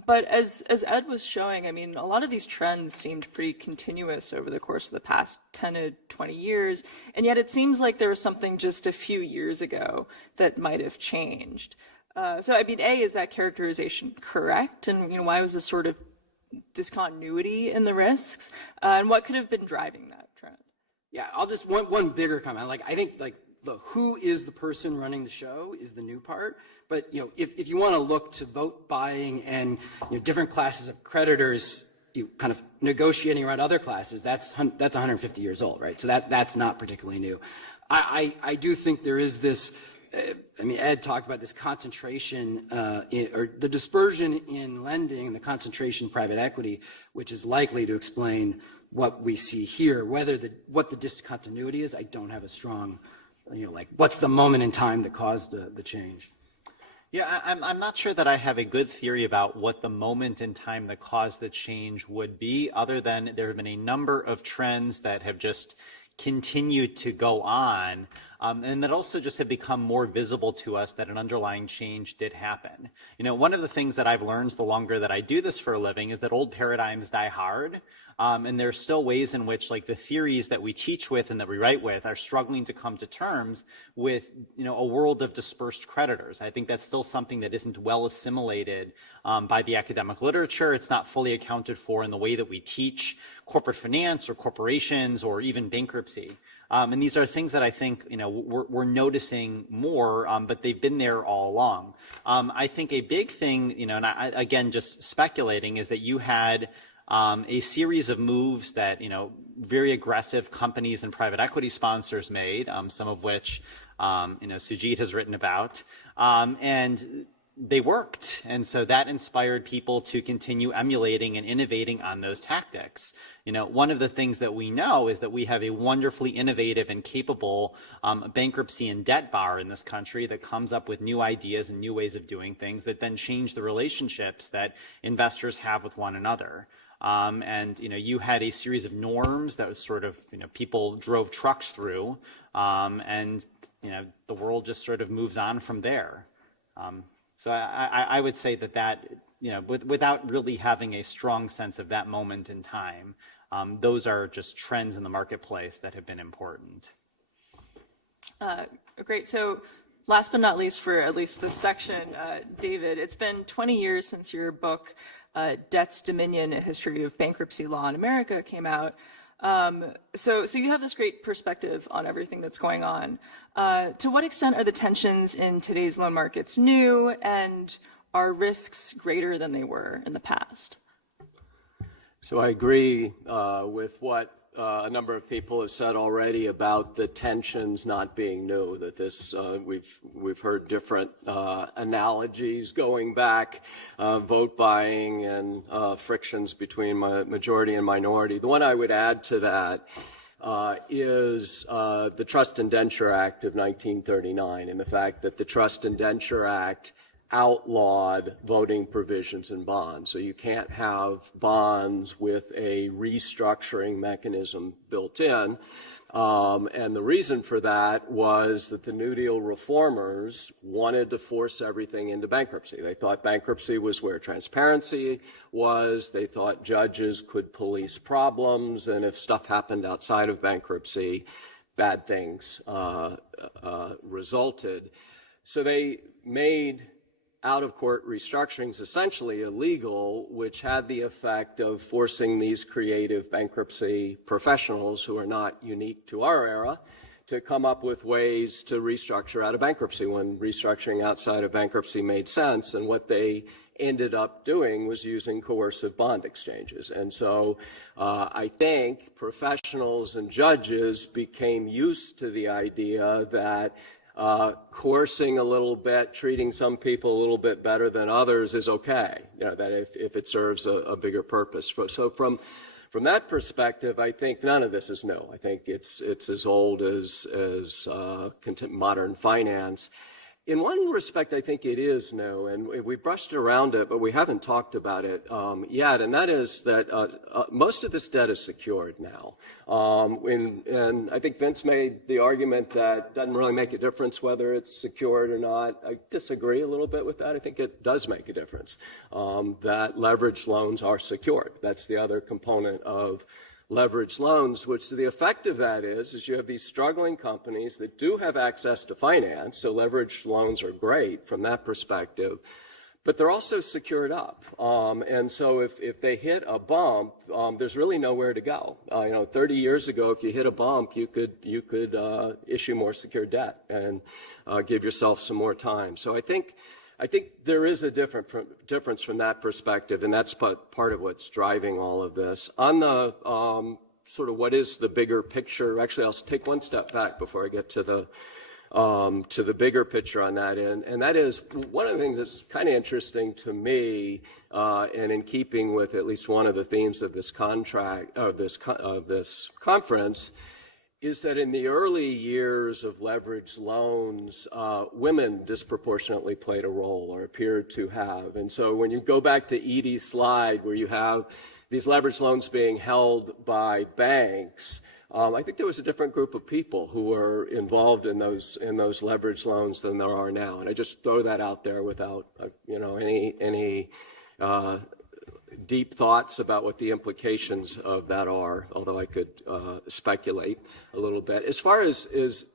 but as Ed was showing, I mean, a lot of these trends seemed pretty continuous over the course of the past 10 to 20 years, and yet it seems like there was something just a few years ago that might have changed. So, I mean, A, is that characterization correct? And, why was this sort of discontinuity in the risks? And what could have been driving that trend? Yeah, I'll just, one bigger comment. I think, the who is the person running the show is the new part. But, if you want to look to vote buying and different classes of creditors, kind of negotiating around other classes, that's 150 years old, right? So that's not particularly new. I do think there is this, Ed talked about this concentration or the dispersion in lending and the concentration in private equity, which is likely to explain what we see here. What the discontinuity is, I don't have a strong, what's the moment in time that caused the change? Yeah, I'm not sure that I have a good theory about what the moment in time that caused the change would be, other than there have been a number of trends that have just continued to go on, and that also just have become more visible to us that an underlying change did happen. One of the things that I've learned the longer that I do this for a living is that old paradigms die hard. And there's still ways in which the theories that we teach with and that we write with are struggling to come to terms with, a world of dispersed creditors. I think that's still something that isn't well assimilated by the academic literature. It's not fully accounted for in the way that we teach corporate finance or corporations or even bankruptcy. And these are things that I think, we're noticing more, but they've been there all along. I think a big thing, and again, just speculating, is that you had a series of moves that, very aggressive companies and private equity sponsors made, some of which, Sujit has written about, and they worked. And so that inspired people to continue emulating and innovating on those tactics. One of the things that we know is that we have a wonderfully innovative and capable bankruptcy and debt bar in this country that comes up with new ideas and new ways of doing things that then change the relationships that investors have with one another. And you had a series of norms that was sort of, people drove trucks through, and the world just sort of moves on from there. So I would say that without really having a strong sense of that moment in time, those are just trends in the marketplace that have been important. Great. So last but not least, for at least this section, David, it's been 20 years since your book, Debt's Dominion, A History of Bankruptcy Law in America, came out. So you have this great perspective on everything that's going on. To what extent are the tensions in today's loan markets new, and are risks greater than they were in the past? So I agree with what a number of people have said already about the tensions not being new, that this, we've heard different analogies going back, vote buying and frictions between majority and minority. The one I would add to that is the Trust Indenture Act of 1939, and the fact that the Trust Indenture Act outlawed voting provisions in bonds. So you can't have bonds with a restructuring mechanism built in. And the reason for that was that the New Deal reformers wanted to force everything into bankruptcy. They thought bankruptcy was where transparency was. They thought judges could police problems, and if stuff happened outside of bankruptcy, bad things resulted. So they made out-of-court restructurings essentially illegal, which had the effect of forcing these creative bankruptcy professionals, who are not unique to our era, to come up with ways to restructure out of bankruptcy when restructuring outside of bankruptcy made sense. And what they ended up doing was using coercive bond exchanges. And so I think professionals and judges became used to the idea that coercing a little bit, treating some people a little bit better than others is okay, you know, that if it serves a bigger purpose. So from that perspective, I think none of this is new. I think it's as old as modern finance. In one respect, I think it is new, and we brushed around it, but we haven't talked about it yet, and that is that most of this debt is secured now. And I think Vince made the argument that it doesn't really make a difference whether it's secured or not. I disagree a little bit with that. I think it does make a difference that leveraged loans are secured. That's the other component of leveraged loans, which the effect of that is you have these struggling companies that do have access to finance, so leveraged loans are great from that perspective, but they're also secured up. And so if they hit a bump, there's really nowhere to go. 30 years ago, if you hit a bump, you could issue more secured debt and give yourself some more time. So I think there is a difference from that perspective, and that's part of what's driving all of this. On the sort of what is the bigger picture, actually I'll take one step back before I get to the bigger picture on that end, and that is one of the things that's kind of interesting to me, and in keeping with at least one of the themes of this this conference, is that in the early years of leveraged loans, women disproportionately played a role or appeared to have. And so when you go back to Edie's slide where you have these leveraged loans being held by banks, I think there was a different group of people who were involved in those leveraged loans than there are now. And I just throw that out there without any deep thoughts about what the implications of that are, although I could speculate a little bit. As far as is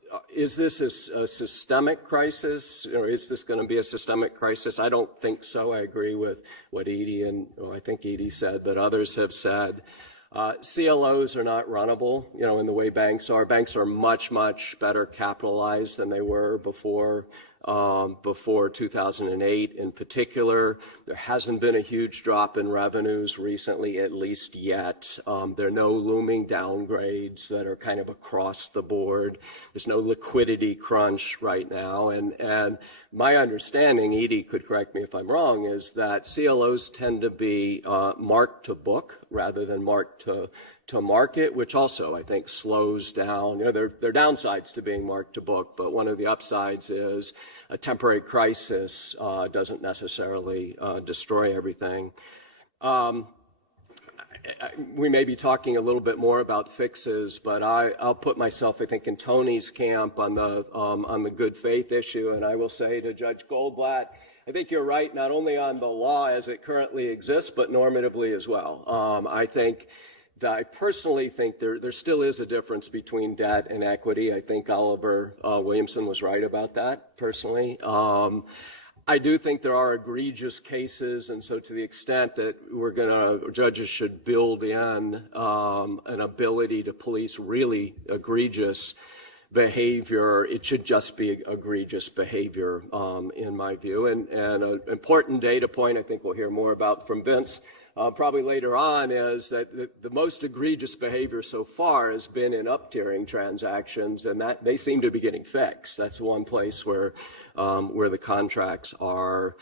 this a systemic crisis, or is this going to be a systemic crisis? I don't think so. I agree with what Edie I think Edie said, but others have said. CLOs are not runnable, in the way banks are. Banks are much, much better capitalized than they were before 2008 in particular. There hasn't been a huge drop in revenues recently, at least yet. There are no looming downgrades that are kind of across the board. There's no liquidity crunch right now. And my understanding, Edie could correct me if I'm wrong, is that CLOs tend to be marked to book rather than marked to market, which also I think slows down. There are downsides to being marked to book, but one of the upsides is a temporary crisis doesn't necessarily destroy everything. We may be talking a little bit more about fixes, but I'll put myself, I think, in Tony's camp on the good faith issue, and I will say to Judge Goldblatt, I think you're right, not only on the law as it currently exists, but normatively as well. I personally think there still is a difference between debt and equity. I think Oliver Williamson was right about that, personally. I do think there are egregious cases, and so to the extent that judges should build in an ability to police really egregious behavior. It should just be egregious behavior, in my view. And an important data point I think we'll hear more about from Vince probably later on is that the most egregious behavior so far has been in up-tiering transactions, and that they seem to be getting fixed. That's one place where the contracts are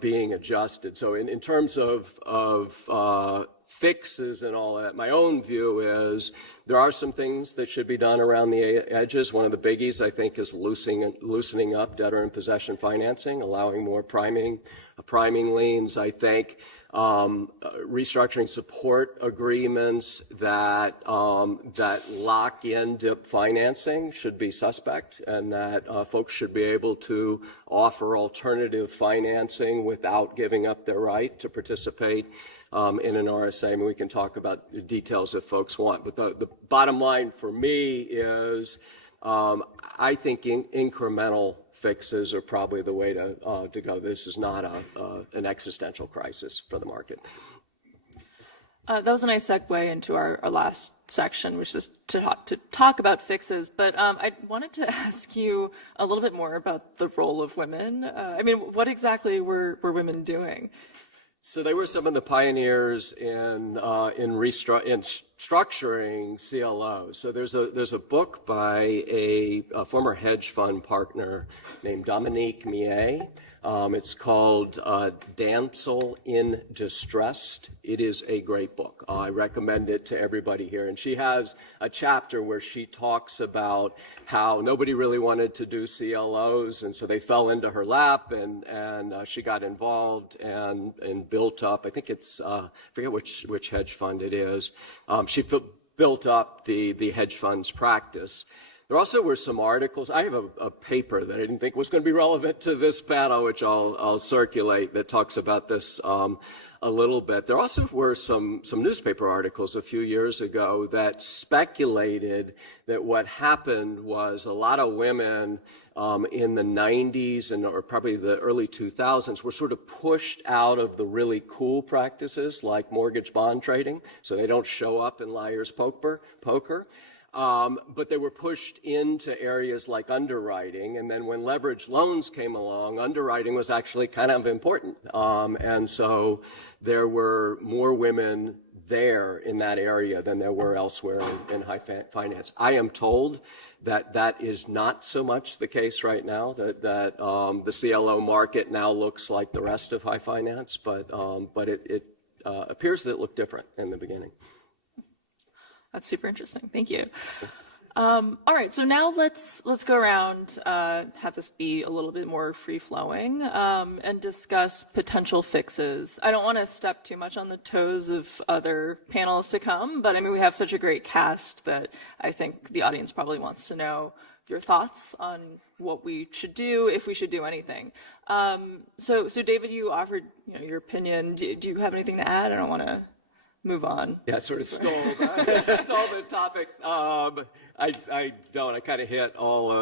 being adjusted. So in terms of fixes and all that, my own view is there are some things that should be done around the edges. One of the biggies, I think, is loosening up debtor in possession financing, allowing more priming liens. I think restructuring support agreements that lock in DIP financing should be suspect, and that folks should be able to offer alternative financing without giving up their right to participate in an RSA. I mean, we can talk about the details if folks want, but the bottom line for me is I think incremental fixes are probably the way to go. This is not an existential crisis for the market. That was a nice segue into our last section, which is to talk about fixes. But I wanted to ask you a little bit more about the role of women. I mean, what exactly were women doing? So they were some of the pioneers in structuring CLOs. So there's a book by a former hedge fund partner named Dominique Millet. It's called Damsel in Distress. It is a great book. I recommend it to everybody here. And she has a chapter where she talks about how nobody really wanted to do CLOs, and so they fell into her lap, and she got involved and built up. I think it's I forget which hedge fund it is. She built up the hedge funds practice. There also were some articles. I have a paper that I didn't think was going to be relevant to this panel, which I'll circulate, that talks about this a little bit. There also were some newspaper articles a few years ago that speculated that what happened was a lot of women in the 90s or probably the early 2000s were sort of pushed out of the really cool practices like mortgage bond trading, so they don't show up in liar's poker. But they were pushed into areas like underwriting, and then when leveraged loans came along, underwriting was actually kind of important. And so there were more women there in that area than there were elsewhere in high finance. I am told that is not so much the case right now, that the CLO market now looks like the rest of high finance, but it appears that it looked different in the beginning. That's super interesting. Thank you. All right, so now let's go around, have this be a little bit more free-flowing, and discuss potential fixes. I don't want to step too much on the toes of other panels to come, but I mean, we have such a great cast that I think the audience probably wants to know your thoughts on what we should do, if we should do anything. So David, you offered your opinion. Do you have anything to add? I don't want to move on. Yeah, sort of stole the topic. I don't. I kind of hit all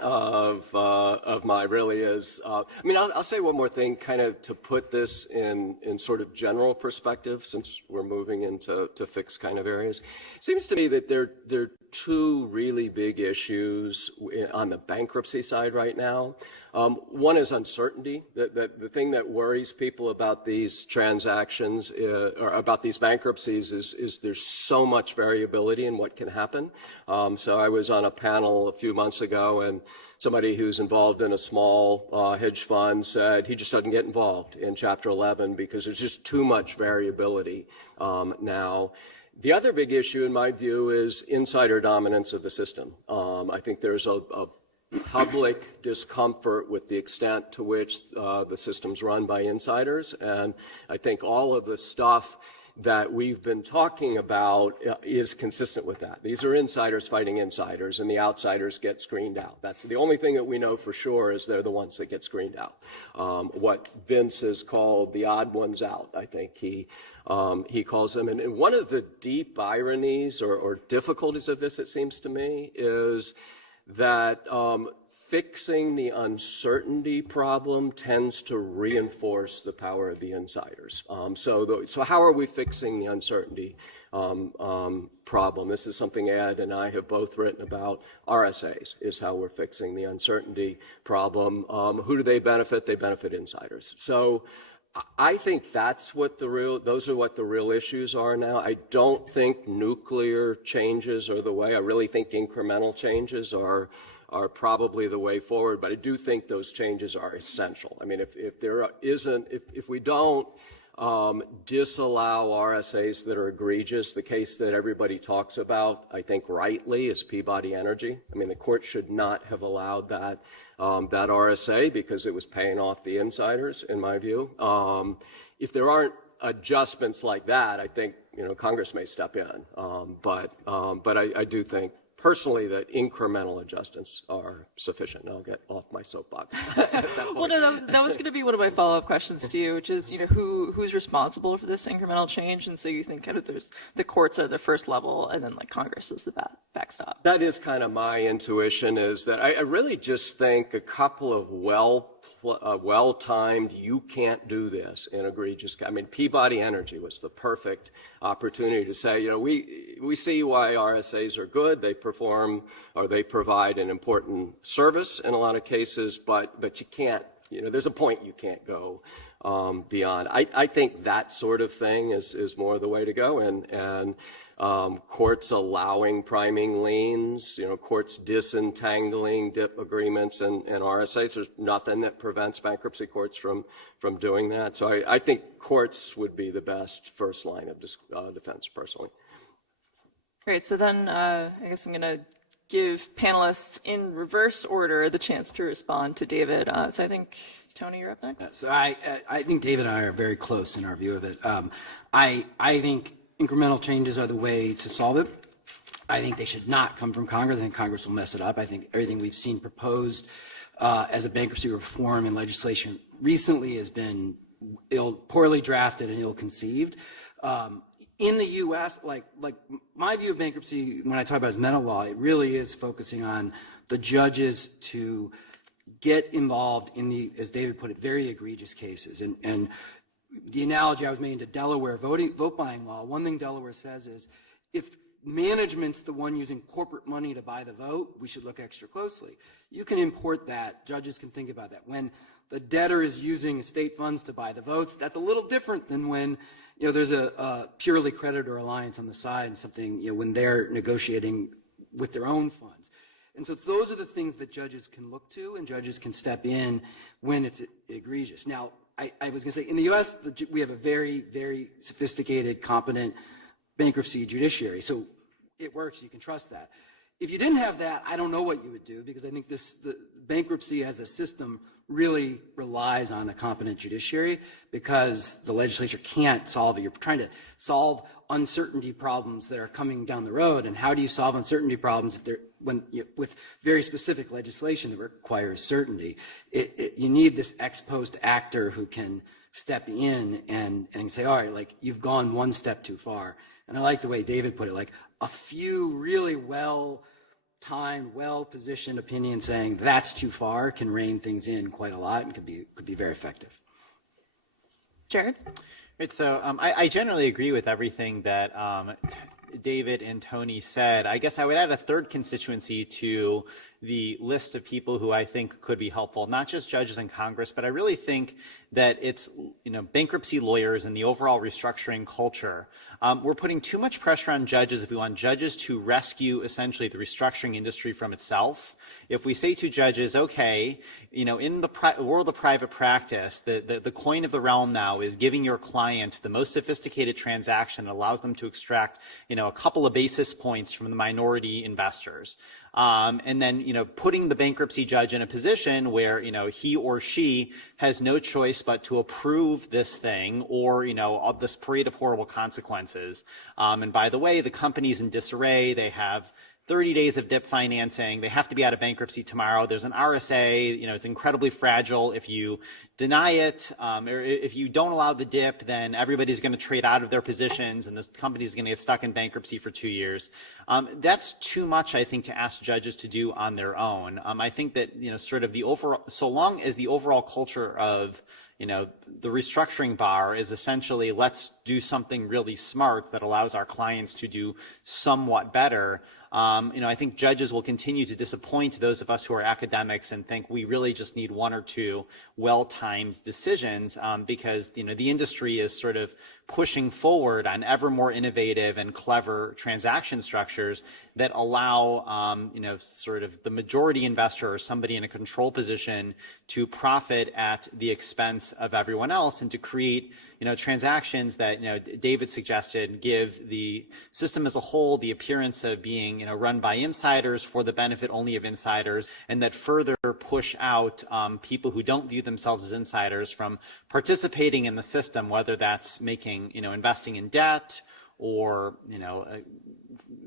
of my really is. I mean, I'll say one more thing, kind of to put this in sort of general perspective, since we're moving into fixed kind of areas. It seems to me that there are two really big issues on the bankruptcy side right now. One is uncertainty. The thing that worries people about these transactions or about these bankruptcies is there's so much variability in what can happen. So I was on a panel a few months ago, and somebody who's involved in a small hedge fund said he just doesn't get involved in Chapter 11 because there's just too much variability now. The other big issue, in my view, is insider dominance of the system. I think there's a public discomfort with the extent to which the system's run by insiders, and I think all of the stuff that we've been talking about is consistent with that. These are insiders fighting insiders, and the outsiders get screened out. That's the only thing that we know for sure, is they're the ones that get screened out. What Vince has called the odd ones out, I think he calls them. And one of the deep ironies or difficulties of this, it seems to me, is that fixing the uncertainty problem tends to reinforce the power of the insiders. So how are we fixing the uncertainty problem. This is something Ed and I have both written about. RSAs is how we're fixing the uncertainty problem. Who do they benefit? They benefit insiders. So I think those are what the real issues are now. I don't think nuclear changes are the way. I really think incremental changes are probably the way forward, but I do think those changes are essential. I mean, if we don't disallow RSAs that are egregious, the case that everybody talks about, I think rightly, is Peabody Energy. I mean, the court should not have allowed that RSA because it was paying off the insiders, in my view. If there aren't adjustments like that, I think Congress may step in. But I do think personally that incremental adjustments are sufficient. And I'll get off my soapbox. Well, no, that was going to be one of my follow-up questions to you, which is, who's responsible for this incremental change? And so you think kind of the courts are the first level, and then like Congress is the backstop. That is kind of my intuition, is that I really just think a couple of well-timed, you can't do this in egregious. I mean, Peabody Energy was the perfect opportunity to say, we see why RSAs are good. They perform or they provide an important service in a lot of cases, but you can't. There's a point you can't go beyond. I think that sort of thing is more the way to go, and courts allowing priming liens, courts disentangling DIP agreements and RSAs. There's nothing that prevents bankruptcy courts from doing that. So I think courts would be the best first line of defense, personally. Great. So then I guess I'm going to give panelists in reverse order the chance to respond to David. So I think, Tony, you're up next. So I think David and I are very close in our view of it. I think incremental changes are the way to solve it. I think they should not come from Congress. I think Congress will mess it up. I think everything we've seen proposed as a bankruptcy reform and legislation recently has been poorly drafted and ill-conceived. In the U.S., like my view of bankruptcy, when I talk about meta law, it really is focusing on the judges to get involved in the, as David put it, very egregious cases. And the analogy I was making to Delaware vote buying law, one thing Delaware says is, if management's the one using corporate money to buy the vote, we should look extra closely. You can import that. Judges can think about that. When the debtor is using state funds to buy the votes, that's a little different than when there's a purely creditor alliance on the side and something, when they're negotiating with their own funds. And so those are the things that judges can look to, and judges can step in when it's egregious. Now, I was going to say, in the U.S., we have a very, very sophisticated, competent bankruptcy judiciary. So it works. You can trust that. If you didn't have that, I don't know what you would do, because I think the bankruptcy as a system really relies on a competent judiciary, because the legislature can't solve it. You're trying to solve uncertainty problems that are coming down the road, and how do you solve uncertainty problems if with very specific legislation that requires certainty? You need this ex post actor who can step in and say, all right, like, you've gone one step too far. And I like the way David put it, like a few really well-timed, well-positioned opinions saying that's too far can rein things in quite a lot and could be very effective. Jared? Right, so I generally agree with everything that David and Tony said. I guess I would add a third constituency to the list of people who I think could be helpful, not just judges in Congress, but I really think that it's, bankruptcy lawyers and the overall restructuring culture. We're putting too much pressure on judges if we want judges to rescue essentially the restructuring industry from itself. If we say to judges, okay, in the world of private practice, the coin of the realm now is giving your client the most sophisticated transaction that allows them to extract, a couple of basis points from the minority investors. And then, putting the bankruptcy judge in a position where, he or she has no choice but to approve this thing or, this parade of horrible consequences. And by the way, the company's in disarray. They have 30 days of DIP financing. They have to be out of bankruptcy tomorrow. There's an RSA, it's incredibly fragile. If you deny it, or if you don't allow the DIP, then everybody's going to trade out of their positions and this company's going to get stuck in bankruptcy for 2 years. That's too much, I think, to ask judges to do on their own. I think that, sort of the overall, so long as the overall culture of, the restructuring bar is essentially, let's do something really smart that allows our clients to do somewhat better. I think judges will continue to disappoint those of us who are academics and think we really just need one or two well-timed decisions, because, the industry is sort of pushing forward on ever more innovative and clever transaction structures that allow, sort of the majority investor or somebody in a control position to profit at the expense of everyone else, and to create, transactions that, David suggested give the system as a whole the appearance of being, run by insiders for the benefit only of insiders, and that further push out people who don't view themselves as insiders from participating in the system, whether that's making, investing in debt or,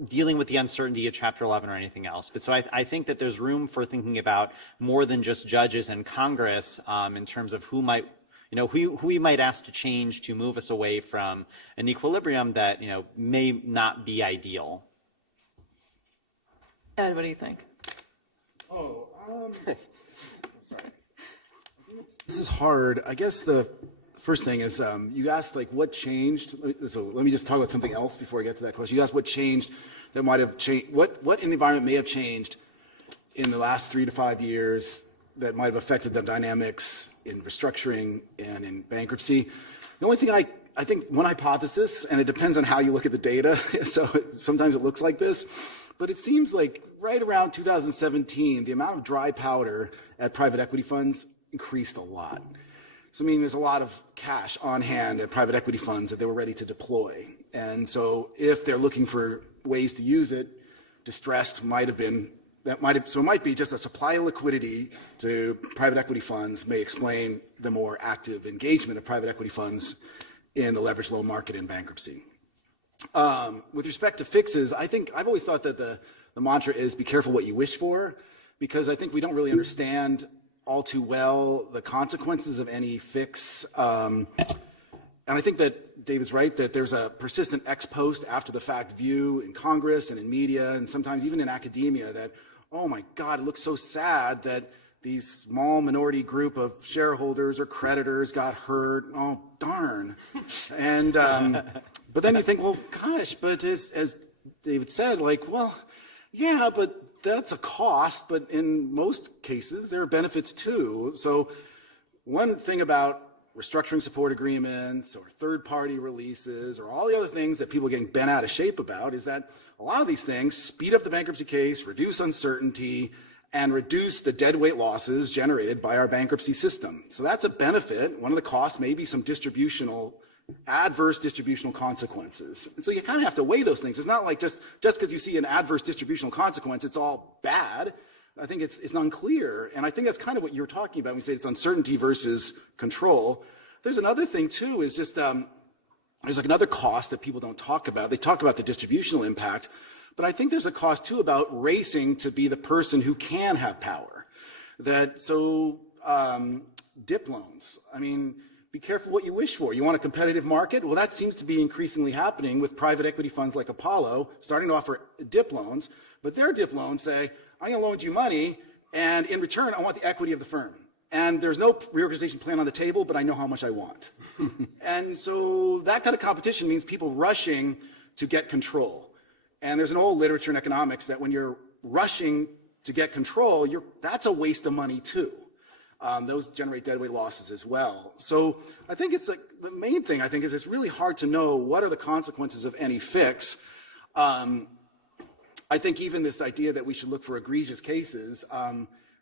dealing with the uncertainty of Chapter 11 or anything else. But so I think that there's room for thinking about more than just judges and Congress in terms of who we might ask to change to move us away from an equilibrium that, may not be ideal. Ed, what do you think? Sorry. This is hard. I guess the first thing is you asked what changed. So let me just talk about something else before I get to that question. You asked what changed that might have changed. What in the environment may have changed in the last 3 to 5 years that might have affected the dynamics in restructuring and in bankruptcy. The only thing I think one hypothesis, and it depends on how you look at the data, so sometimes it looks like this, but it seems like right around 2017, the amount of dry powder at private equity funds increased a lot. So, there's a lot of cash on hand at private equity funds that they were ready to deploy. And so if they're looking for ways to use it, distressed so it might be just a supply of liquidity to private equity funds may explain the more active engagement of private equity funds in the leveraged loan market in bankruptcy. With respect to fixes, I think I've always thought that the mantra is be careful what you wish for, because I think we don't really understand all too well the consequences of any fix. And I think that David's right that there's a persistent ex post after the fact view in Congress and in media and sometimes even in academia that, oh my God, it looks so sad that these small minority group of shareholders or creditors got hurt. Oh, darn. And, but then you think, well, gosh, but as David said, yeah, but that's a cost, but in most cases, there are benefits too. So one thing about restructuring support agreements or third-party releases or all the other things that people are getting bent out of shape about is that a lot of these things speed up the bankruptcy case, reduce uncertainty, and reduce the deadweight losses generated by our bankruptcy system. So that's a benefit. One of the costs may be some adverse distributional consequences. And so you kind of have to weigh those things. It's not like just because you see an adverse distributional consequence, it's all bad. I think it's unclear. And I think that's kind of what you're talking about when you say it's uncertainty versus control. There's another thing too, is just there's another cost that people don't talk about. They talk about the distributional impact, but I think there's a cost too about racing to be the person who can have power. DIP loans. Be careful what you wish for. You want a competitive market? Well, that seems to be increasingly happening with private equity funds like Apollo starting to offer DIP loans, but their DIP loans say, I'm going to loan you money, and in return, I want the equity of the firm. And there's no reorganization plan on the table, but I know how much I want. And so that kind of competition means people rushing to get control. And there's an old literature in economics that when you're rushing to get control, that's a waste of money too. Those generate deadweight losses as well. So I think it's the main thing I think is it's really hard to know what are the consequences of any fix. I think even this idea that we should look for egregious cases,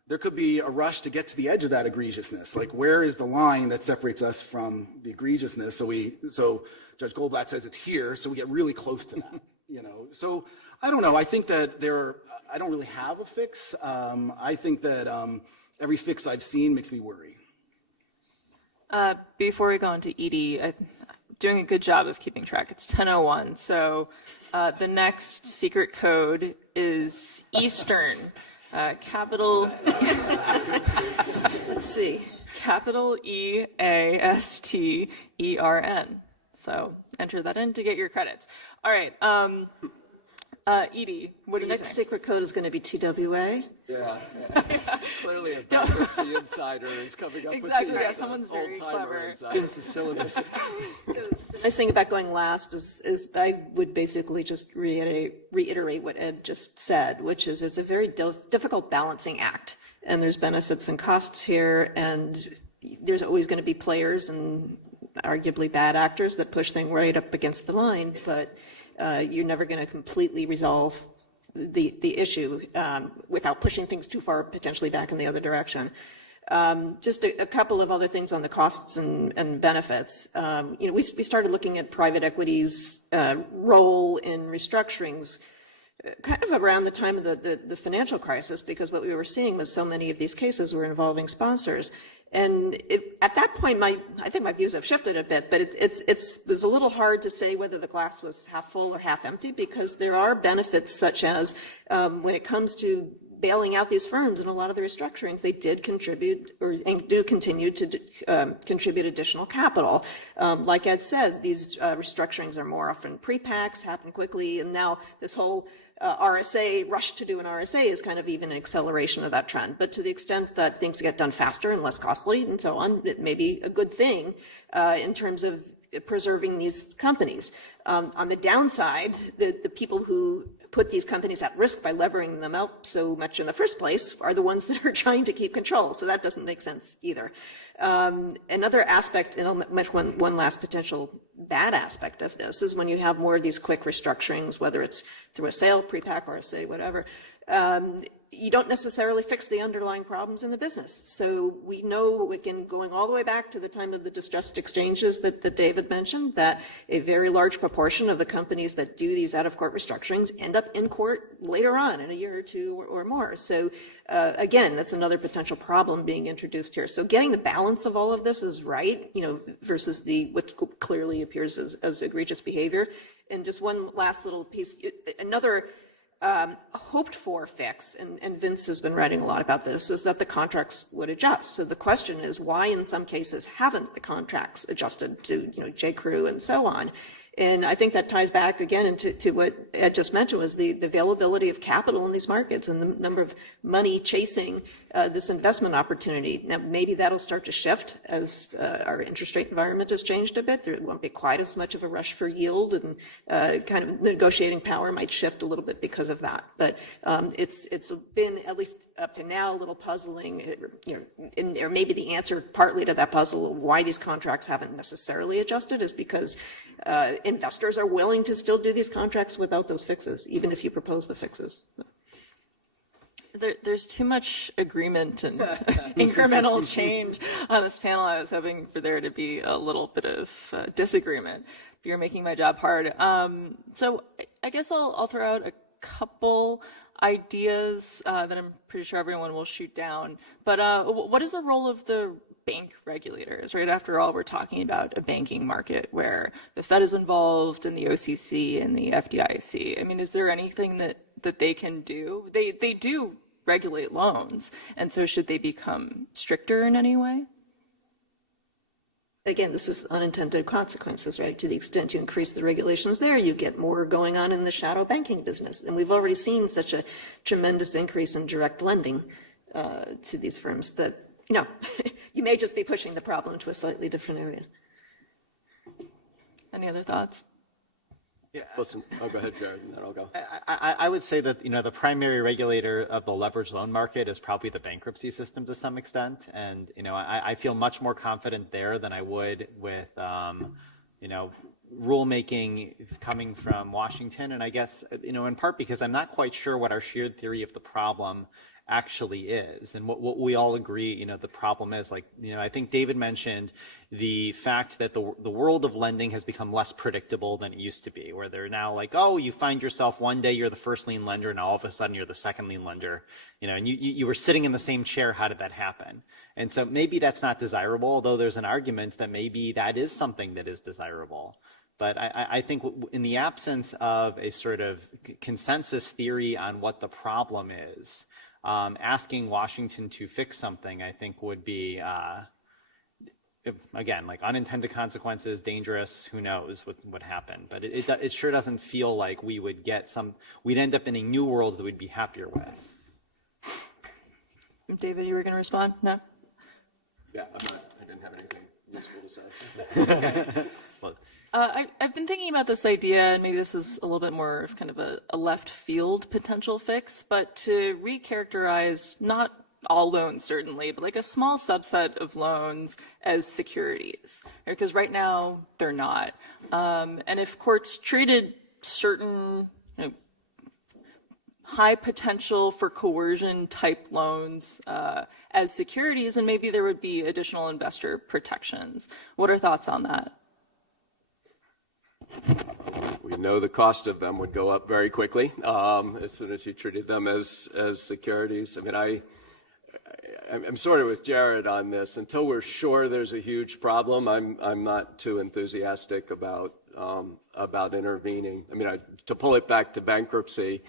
there could be a rush to get to the edge of that egregiousness. Like, where is the line that separates us from the egregiousness? So Judge Goldblatt says it's here, so we get really close to that. So I don't know. I think that I don't really have a fix. I think that every fix I've seen makes me worry. Before we go on to Edie, I'm doing a good job of keeping track. It's 10:01, so the next secret code is Eastern. Capital. Let's see. Capital EASTERN. So enter that in to get your credits. All right. Edie, what do The you next think? secret code is going to be TWA. Yeah. Clearly a bankruptcy insider is coming up Exactly, with yeah, these someone's very old-timer clever. insiders. It's a syllabus. So the nice thing about going last is I would basically just reiterate what Ed just said, which is it's a very difficult balancing act. And there's benefits and costs here, and there's always going to be players and arguably bad actors that push things right up against the line, but you're never going to completely resolve the issue without pushing things too far potentially back in the other direction. Just a couple of other things on the costs and benefits. We started looking at private equity's role in restructurings kind of around the time of the financial crisis, because what we were seeing was so many of these cases were involving sponsors. And at that point, I think my views have shifted a bit, but it was a little hard to say whether the glass was half full or half empty, because there are benefits such as when it comes to bailing out these firms and a lot of the restructurings, they did contribute and do continue to contribute additional capital. Like Ed said, these restructurings are more often pre-packs, happen quickly, and now this whole RSA, rush to do an RSA is kind of even an acceleration of that trend. But to the extent that things get done faster and less costly and so on, it may be a good thing in terms of preserving these companies. On the downside, the people who put these companies at risk by levering them out so much in the first place are the ones that are trying to keep control. So that doesn't make sense either. Another aspect, and I'll mention one last potential bad aspect of this, is when you have more of these quick restructurings, whether it's through a sale, pre-pack, RSA, whatever, you don't necessarily fix the underlying problems in the business. So we know, again, going all the way back to the time of the distressed exchanges that David mentioned, that a very large proportion of the companies that do these out-of-court restructurings end up in court later on in a year or two or more. So again, that's another potential problem being introduced here. So getting the balance of all of this is right, versus what clearly appears as egregious behavior. And just one last little piece, another hoped for fix, and Vince has been writing a lot about this, is that the contracts would adjust. So the question is, why in some cases haven't the contracts adjusted to, J. Crew and so on? And I think that ties back again to what Ed just mentioned, was the availability of capital in these markets and the number of money chasing this investment opportunity. Now, maybe that'll start to shift as our interest rate environment has changed a bit. There won't be quite as much of a rush for yield, and kind of negotiating power might shift a little bit because of that. But it's been, at least up to now, a little puzzling, or maybe the answer partly to that puzzle of why these contracts haven't necessarily adjusted is because investors are willing to still do these contracts without those fixes, even if you propose the fixes. There's too much agreement and incremental change on this panel. I was hoping for there to be a little bit of disagreement. You're making my job hard. So I guess I'll throw out a couple ideas that I'm pretty sure everyone will shoot down. But what is the role of the bank regulators, right? After all, we're talking about a banking market where the Fed is involved and the OCC and the FDIC. I mean, is there anything that they can do? They do regulate loans, and so should they become stricter in any way? Again, this is unintended consequences, right? To the extent you increase the regulations there, you get more going on in the shadow banking business. And we've already seen such a tremendous increase in direct lending to these firms that, you may just be pushing the problem to a slightly different area. Any other thoughts? Yeah. Listen, go ahead, Jared, and then I'll go. I would say that, the primary regulator of the leveraged loan market is probably the bankruptcy system to some extent. And, I feel much more confident there than I would with, rulemaking coming from Washington. And I guess, in part because I'm not quite sure what our shared theory of the problem actually is, and what we all agree, the problem is. Like, I think David mentioned the fact that the world of lending has become less predictable than it used to be, where they're now like, oh, you find yourself one day you're the first lien lender, and all of a sudden you're the second lien lender, and you were sitting in the same chair. How did that happen? And so maybe that's not desirable, although there's an argument that maybe that is something that is desirable. But I think in the absence of a sort of consensus theory on what the problem is, asking Washington to fix something, I think, would be again, like unintended consequences, dangerous, who knows what would happen. But it sure doesn't feel like we'd end up in a new world that we'd be happier with. David, you were going to respond? No? Yeah, I didn't have anything useful to say. I've been thinking about this idea, and maybe this is a little bit more of kind of a left field potential fix, but to recharacterize not all loans certainly, but like a small subset of loans as securities, because right now they're not. And if courts treated certain high potential for coercion type loans as securities, and maybe there would be additional investor protections. What are thoughts on that? We know the cost of them would go up very quickly as soon as you treated them as securities. I mean, I'm sort of with Jared on this. Until we're sure there's a huge problem, I'm not too enthusiastic about intervening. I mean, to pull it back to bankruptcy,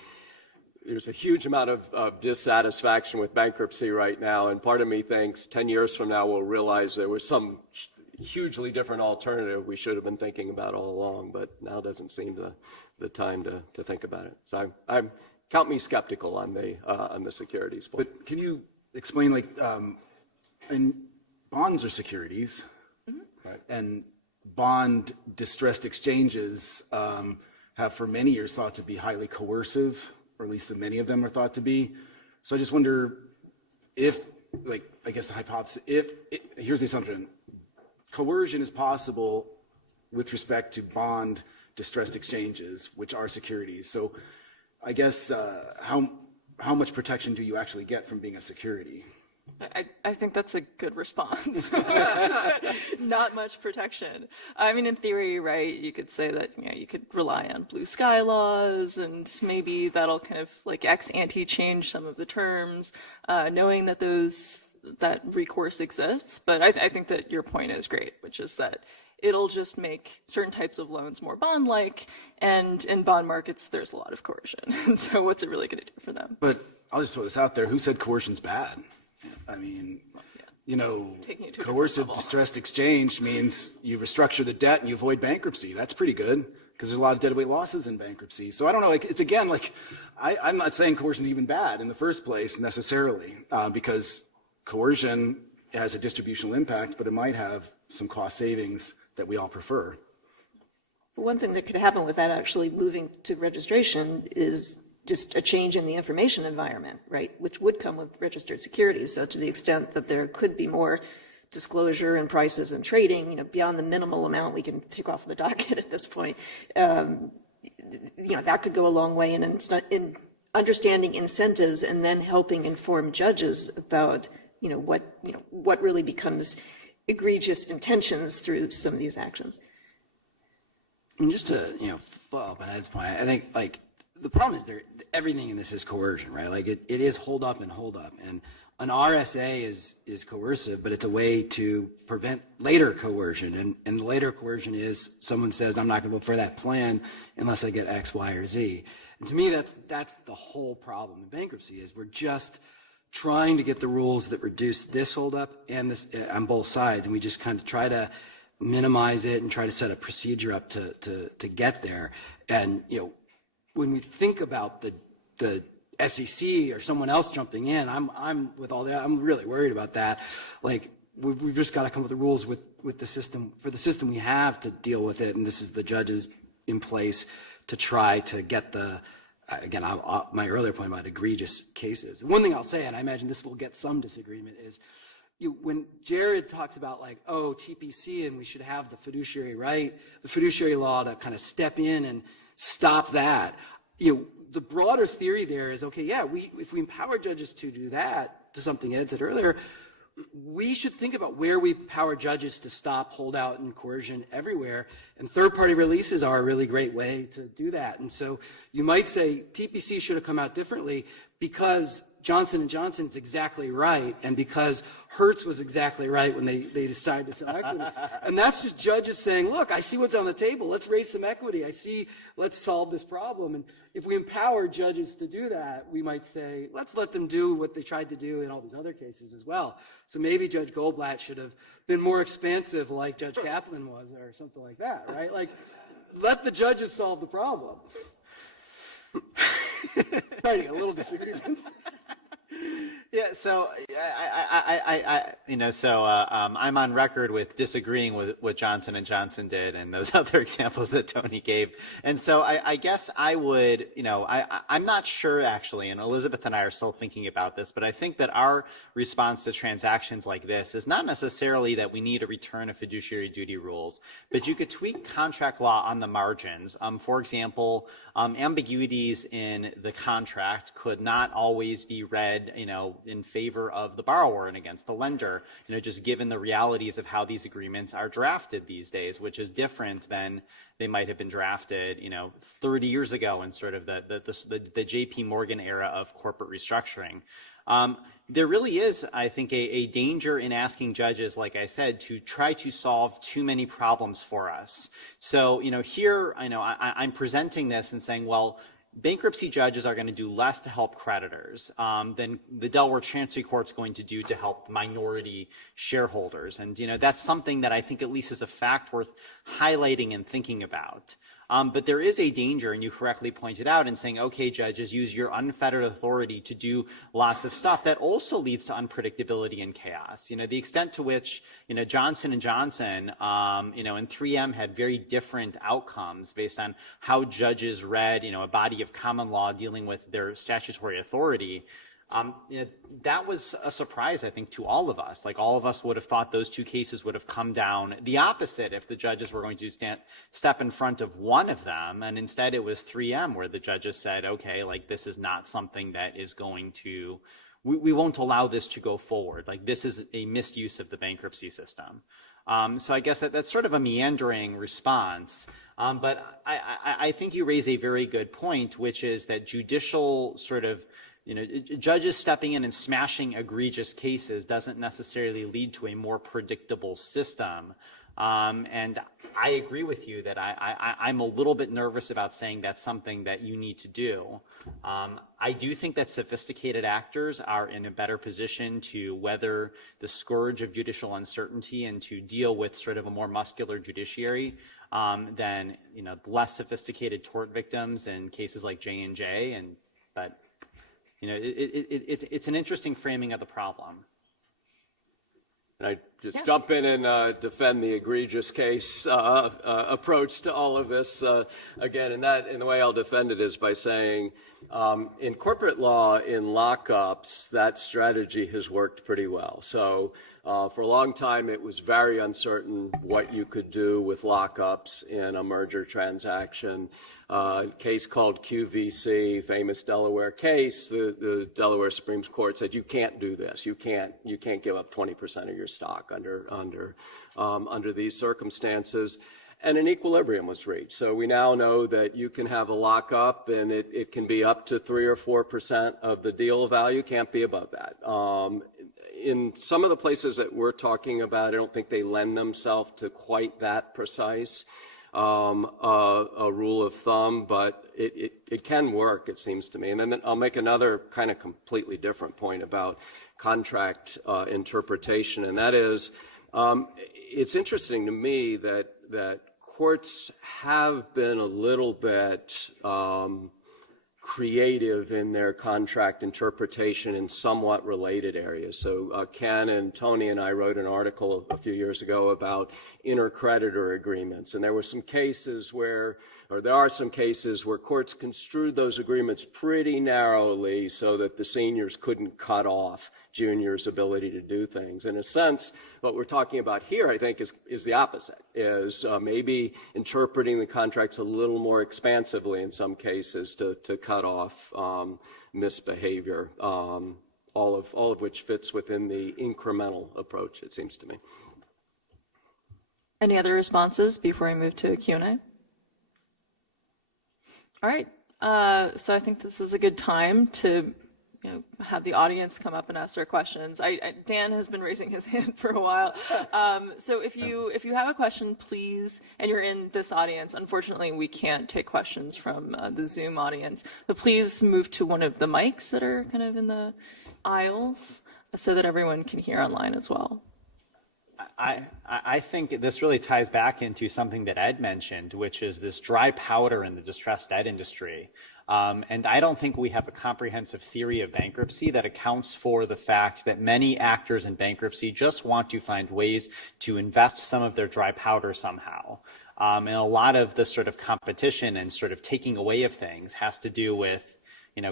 there's a huge amount of dissatisfaction with bankruptcy right now, and part of me thinks 10 years from now we'll realize there was some hugely different alternative we should have been thinking about all along, but now doesn't seem the time to think about it. So I'm count me skeptical on the securities point. But can you explain, like, and bonds are securities, Right. and bond distressed exchanges have for many years thought to be highly coercive, or at least that many of them are thought to be. So I just wonder if, like, I guess the hypothesis, here's the assumption, coercion is possible with respect to bond distressed exchanges, which are securities. So I guess how much protection do you actually get from being a security? I think that's a good response. Not much protection. I mean, in theory, right, you could say that, you could rely on blue sky laws, and maybe that'll kind of like ex ante change some of the terms, knowing that that recourse exists. But I think that your point is great, which is that it'll just make certain types of loans more bond-like, and in bond markets, there's a lot of coercion. And so what's it really going to do for them? But I'll just throw this out there. Who said coercion's bad? I mean, Taking it to a coercive different level. distressed exchange means you restructure the debt and you avoid bankruptcy. That's pretty good, because there's a lot of deadweight losses in bankruptcy. So I don't know, it's again, like, I'm not saying coercion's even bad in the first place necessarily, because coercion has a distributional impact, but it might have some cost savings that we all prefer. One thing that could happen with that actually moving to registration is just a change in the information environment, right, which would come with registered securities. So to the extent that there could be more disclosure and prices and trading, beyond the minimal amount we can take off the docket at this point, that could go a long way in understanding incentives and then helping inform judges about, what really becomes egregious intentions through some of these actions. And just to, follow up on Ed's point, I think, like, the problem is everything in this is coercion, right? Like, it is hold up. And an RSA is coercive, but it's a way to prevent later coercion. And the later coercion is someone says, I'm not going to vote for that plan unless I get X, Y, or Z. And to me, that's the whole problem in bankruptcy, is we're just trying to get the rules that reduce this hold up and this on both sides. And we just kind of try to minimize it and try to set a procedure up to get there. And, when we think about the SEC or someone else jumping in, I'm with all that, I'm really worried about that. Like, we've just got to come up with the rules with the system, for the system we have to deal with it. And this is the judges in place to try to get again, my earlier point about egregious cases. One thing I'll say, and I imagine this will get some disagreement, is when Jared talks about, like, TPC, and we should have the fiduciary right, the fiduciary law to kind of step in and stop that. The broader theory there is, okay, yeah, if we empower judges to do that, to something Ed said earlier, we should think about where we empower judges to stop holdout and coercion everywhere. And third-party releases are a really great way to do that. And so you might say TPC should have come out differently because Johnson & Johnson's exactly right, and because Hertz was exactly right when they decided to sell equity. And that's just judges saying, look, I see what's on the table. Let's raise some equity. Let's solve this problem. And if we empower judges to do that, we might say, let's let them do what they tried to do in all these other cases as well. So maybe Judge Goldblatt should have been more expansive like Judge Kaplan was, or something like that, right? Like, let the judges solve the problem. Right, a little disagreement. Yeah, so I'm on record with disagreeing with what Johnson & Johnson did and those other examples that Tony gave. And so I guess I would, I'm not sure actually, and Elizabeth and I are still thinking about this, but I think that our response to transactions like this is not necessarily that we need a return of fiduciary duty rules, but you could tweak contract law on the margins. For example, ambiguities in the contract could not always be read, in favor of the borrower and against the lender, just given the realities of how these agreements are drafted these days, which is different than they might have been drafted, 30 years ago in sort of the JP Morgan era of corporate restructuring. There really is, I think, a danger in asking judges, like I said, to try to solve too many problems for us. So, here, I'm presenting this and saying, well, bankruptcy judges are going to do less to help creditors than the Delaware Chancery Court's going to do to help minority shareholders. And, that's something that I think at least is a fact worth highlighting and thinking about. But there is a danger, and you correctly pointed out, in saying, okay, judges, use your unfettered authority to do lots of stuff. That also leads to unpredictability and chaos. The extent to which, Johnson & Johnson, and 3M had very different outcomes based on how judges read, a body of common law dealing with their statutory authority. That was a surprise, I think, to all of us. Like, all of us would have thought those two cases would have come down the opposite if the judges were going to step in front of one of them. And instead it was 3M where the judges said, okay, like, this is not something that is going to, we won't allow this to go forward. Like, this is a misuse of the bankruptcy system. So I guess that's sort of a meandering response. But I think you raise a very good point, which is that judicial sort of, judges stepping in and smashing egregious cases doesn't necessarily lead to a more predictable system. And I agree with you that I'm a little bit nervous about saying that's something that you need to do. I do think that sophisticated actors are in a better position to weather the scourge of judicial uncertainty and to deal with sort of a more muscular judiciary than less sophisticated tort victims in cases like J&J. But it's an interesting framing of the problem. And I just jump in and defend the egregious case approach to all of this again. And the way I'll defend it is by saying, in corporate law, in lockups, that strategy has worked pretty well. So for a long time, it was very uncertain what you could do with lockups in a merger transaction. Case called QVC, famous Delaware case. The Delaware Supreme Court said you can't do this. You can't give up 20% of your stock under these circumstances. And an equilibrium was reached. So we now know that you can have a lockup, and it can be up to 3 or 4% of the deal value. Can't be above that. In some of the places that we're talking about, I don't think they lend themselves to quite that precise a rule of thumb, but it can work, it seems to me. And then I'll make another kind of completely different point about contract interpretation, and that is, it's interesting to me that courts have been a little bit creative in their contract interpretation in somewhat related areas. So Ken and Tony and I wrote an article a few years ago about intercreditor agreements, and there are some cases where courts construed those agreements pretty narrowly so that the seniors couldn't cut off juniors' ability to do things. In a sense, what we're talking about here, I think, is the opposite, is maybe interpreting the contracts a little more expansively in some cases to cut off misbehavior, all of which fits within the incremental approach, it seems to me. Any other responses before I move to Q&A? All right. So I think this is a good time to, have the audience come up and ask their questions. Dan has been raising his hand for a while. So if you have a question, please, and you're in this audience, unfortunately we can't take questions from the Zoom audience, but please move to one of the mics that are kind of in the aisles so that everyone can hear online as well. I think this really ties back into something that Ed mentioned, which is this dry powder in the distressed debt industry. And I don't think we have a comprehensive theory of bankruptcy that accounts for the fact that many actors in bankruptcy just want to find ways to invest some of their dry powder somehow. And a lot of the sort of competition and sort of taking away of things has to do with,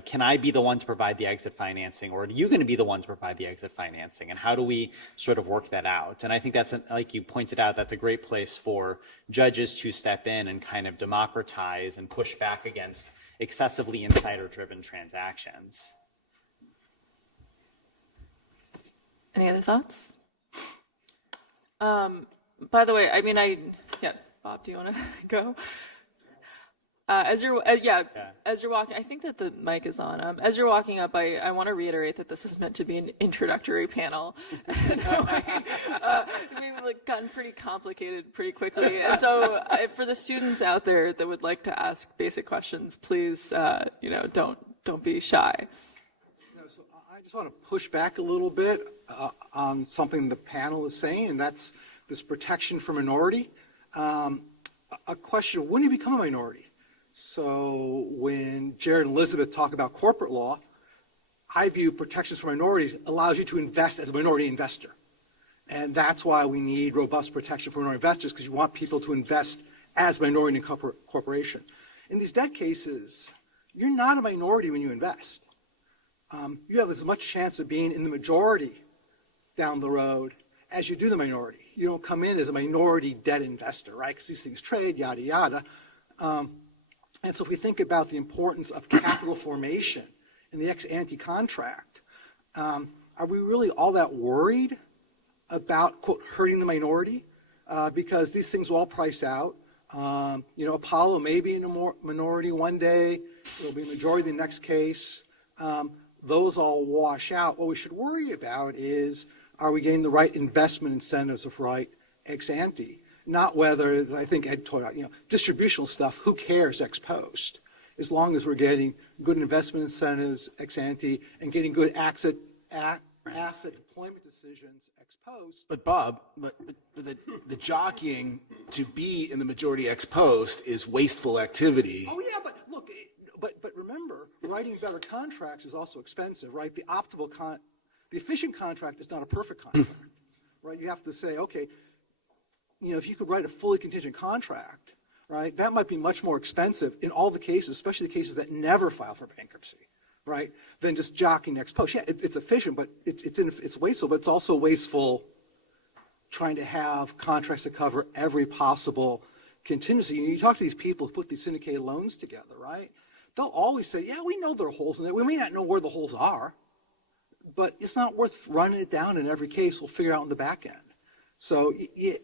can I be the one to provide the exit financing, or are you going to be the one to provide the exit financing? And how do we sort of work that out? And I think that's, like you pointed out, that's a great place for judges to step in and kind of democratize and push back against excessively insider-driven transactions. Any other thoughts? By the way, Bob, do you want to go? As you're walking, I think that the mic is on. As you're walking up, I want to reiterate that this is meant to be an introductory panel. We've gotten pretty complicated pretty quickly, and so for the students out there that would like to ask basic questions, please, don't be shy. So I just want to push back a little bit on something the panel is saying, and that's this protection for minority. A question: when do you become a minority? So when Jared and Elizabeth talk about corporate law, I view protections for minorities allows you to invest as a minority investor. And that's why we need robust protection for minority investors, because you want people to invest as minority in a corporation. In these debt cases, you're not a minority when you invest. You have as much chance of being in the majority down the road as you do the minority. You don't come in as a minority debt investor, right? Because these things trade, yada, yada. And so if we think about the importance of capital formation in the ex-ante contract, are we really all that worried about, quote, hurting the minority? Because these things will all price out. Apollo may be in a minority one day. It'll be a majority in the next case. Those all wash out. What we should worry about is, are we getting the right investment incentives of right ex-ante? Not whether, as I think Ed told out, distributional stuff, who cares ex post? As long as we're getting good investment incentives ex ante and getting good asset deployment decisions ex post. But Bob, the jockeying to be in the majority ex post is wasteful activity. Oh yeah, but look, but remember, writing better contracts is also expensive, right? The efficient contract is not a perfect contract, right? You have to say, okay, if you could write a fully contingent contract, right, that might be much more expensive in all the cases, especially the cases that never file for bankruptcy, right, than just jockeying ex post. Yeah, it's efficient, but it's wasteful, but it's also wasteful trying to have contracts that cover every possible contingency. You talk to these people who put these syndicated loans together, right, they'll always say, yeah, we know there are holes in there. We may not know where the holes are, but it's not worth running it down in every case. We'll figure it out in the back end. So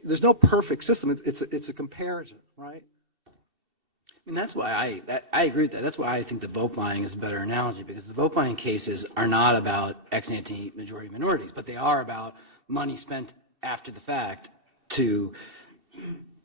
there's no perfect system. It's a comparison, right? And that's why I agree with that. That's why I think the vote buying is a better analogy, because the vote buying cases are not about ex ante majority minorities, but they are about money spent after the fact to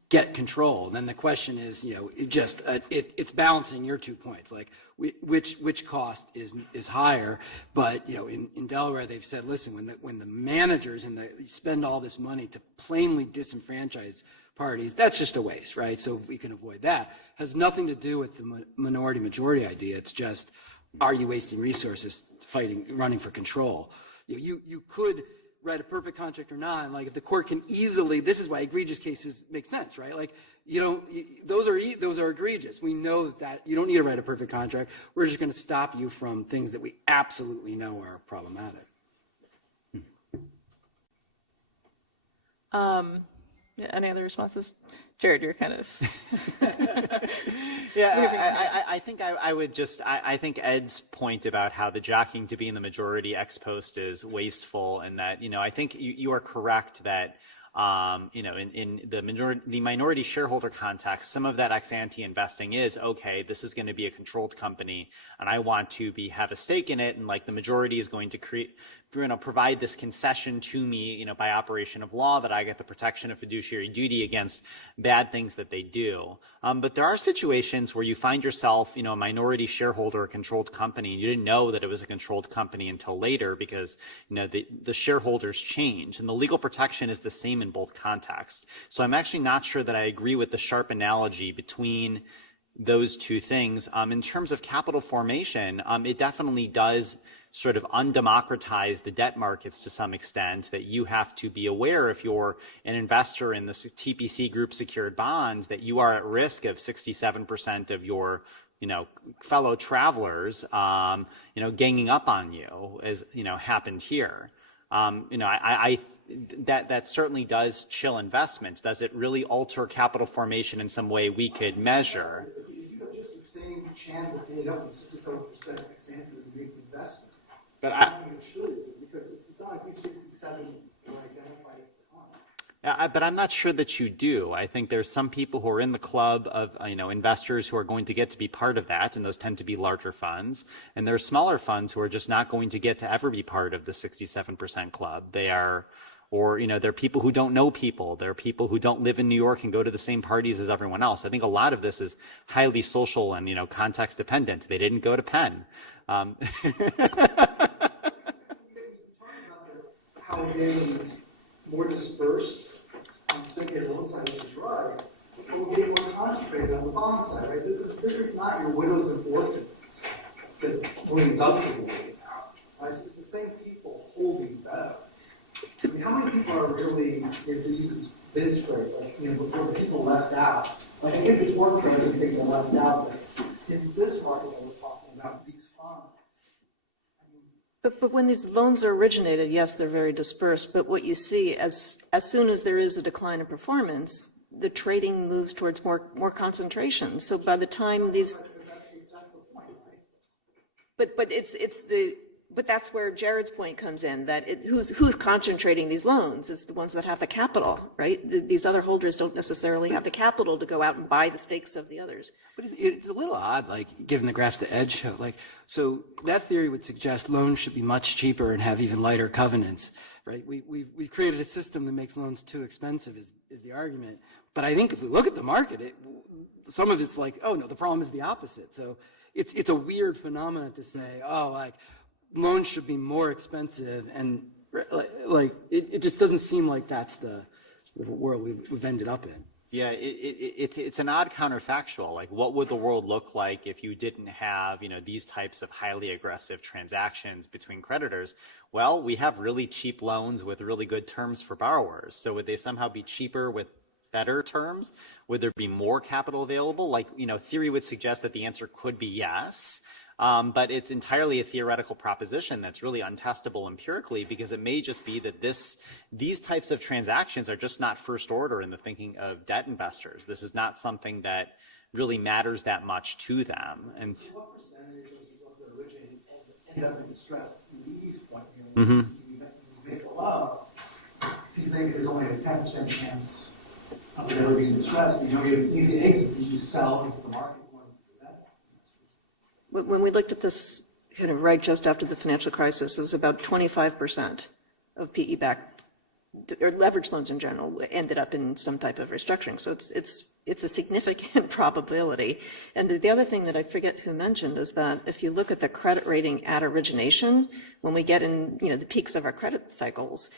get control. Then the question is, it's balancing your 2 points, like which cost is higher. But in Delaware, they've said, listen, when the managers spend all this money to plainly disenfranchise parties, that's just a waste, right? So if we can avoid that, has nothing to do with the minority majority idea. It's just, are you wasting resources running for control? You could write a perfect contract or not. Like if the court can easily, this is why egregious cases make sense, right? Like those are egregious. We know that you don't need to write a perfect contract. We're just going to stop you from things that we absolutely know are problematic. Any other responses? Jared, you're kind of. I think I think Ed's point about how the jockeying to be in the majority ex post is wasteful, and that, I think you are correct that In the minority shareholder context, some of that ex-ante investing is, okay, this is going to be a controlled company and I want to have a stake in it, and like the majority is going to provide this concession to me, by operation of law, that I get the protection of fiduciary duty against bad things that they do. But there are situations where you find yourself, a minority shareholder, a controlled company, and you didn't know that it was a controlled company until later because, the shareholders change, and the legal protection is the same in both contexts. So I'm actually not sure that I agree with the sharp analogy between those two things. In terms of capital formation, it definitely does sort of undemocratize the debt markets to some extent, that you have to be aware, if you're an investor in the TPC group secured bonds, that you are at risk of 67% of your fellow travelers ganging up on you, as happened here. That certainly does chill investments. Does it really alter capital formation in some way we could measure? If you have just the same chance of ending up with 67% ex-ante to make the investment, But it's not going to show you, because it's not like these 67 were identified at the time. But I'm not sure that you do. I think there's some people who are in the club of investors who are going to get to be part of that, and those tend to be larger funds. And there are smaller funds who are just not going to get to ever be part of the 67% club. There are people who don't know people. There are people who don't live in New York and go to the same parties as everyone else. I think a lot of this is highly social and context dependent. They didn't go to Penn. How we're getting more dispersed on the syndicated loan side, which is right, but we're getting more concentrated on the bond side, right? This is not your widows and orphans that William Douglas is working out. Right? It's the same people holding better. I mean, how many people are really, to use Vince's phrase, before people left out? Like, I think it's work trends and things are left out, but in this market that we're talking about, these funds. But when these loans are originated, yes, they're very dispersed, but what you see as soon as there is a decline in performance, the trading moves towards more concentration. So by the time these... But that's where Jared's point comes in, that who's concentrating these loans is the ones that have the capital, right? These other holders don't necessarily have the capital to go out and buy the stakes of the others. But it's a little odd, like, given the graphs to edge show, so that theory would suggest loans should be much cheaper and have even lighter covenants, right? We've created a system that makes loans too expensive is the argument. But I think if we look at the market, some of it's like, oh no, the problem is the opposite. So it's a weird phenomenon to say, loans should be more expensive, and it just doesn't seem like that's the world we've ended up in. Yeah, it's an odd counterfactual. Like, what would the world look like if you didn't have, these types of highly aggressive transactions between creditors? Well, we have really cheap loans with really good terms for borrowers. So would they somehow be cheaper with better terms? Would there be more capital available? Theory would suggest that the answer could be yes. But it's entirely a theoretical proposition that's really untestable empirically, because it may just be that these types of transactions are just not first order in the thinking of debt investors. This is not something that really matters that much to them. And What percentage of the originating end up in distress? Lee's point, Mm-hmm. you make a loan, if you think there's only a 10% chance of it ever being distressed, you have an easy exit, you just sell into the market. When we looked at this kind of right just after the financial crisis, it was about 25% of PE-backed or leveraged loans in general ended up in some type of restructuring. So it's a significant probability. And the other thing that I forget who mentioned is that if you look at the credit rating at origination, when we get in the peaks of our credit cycles,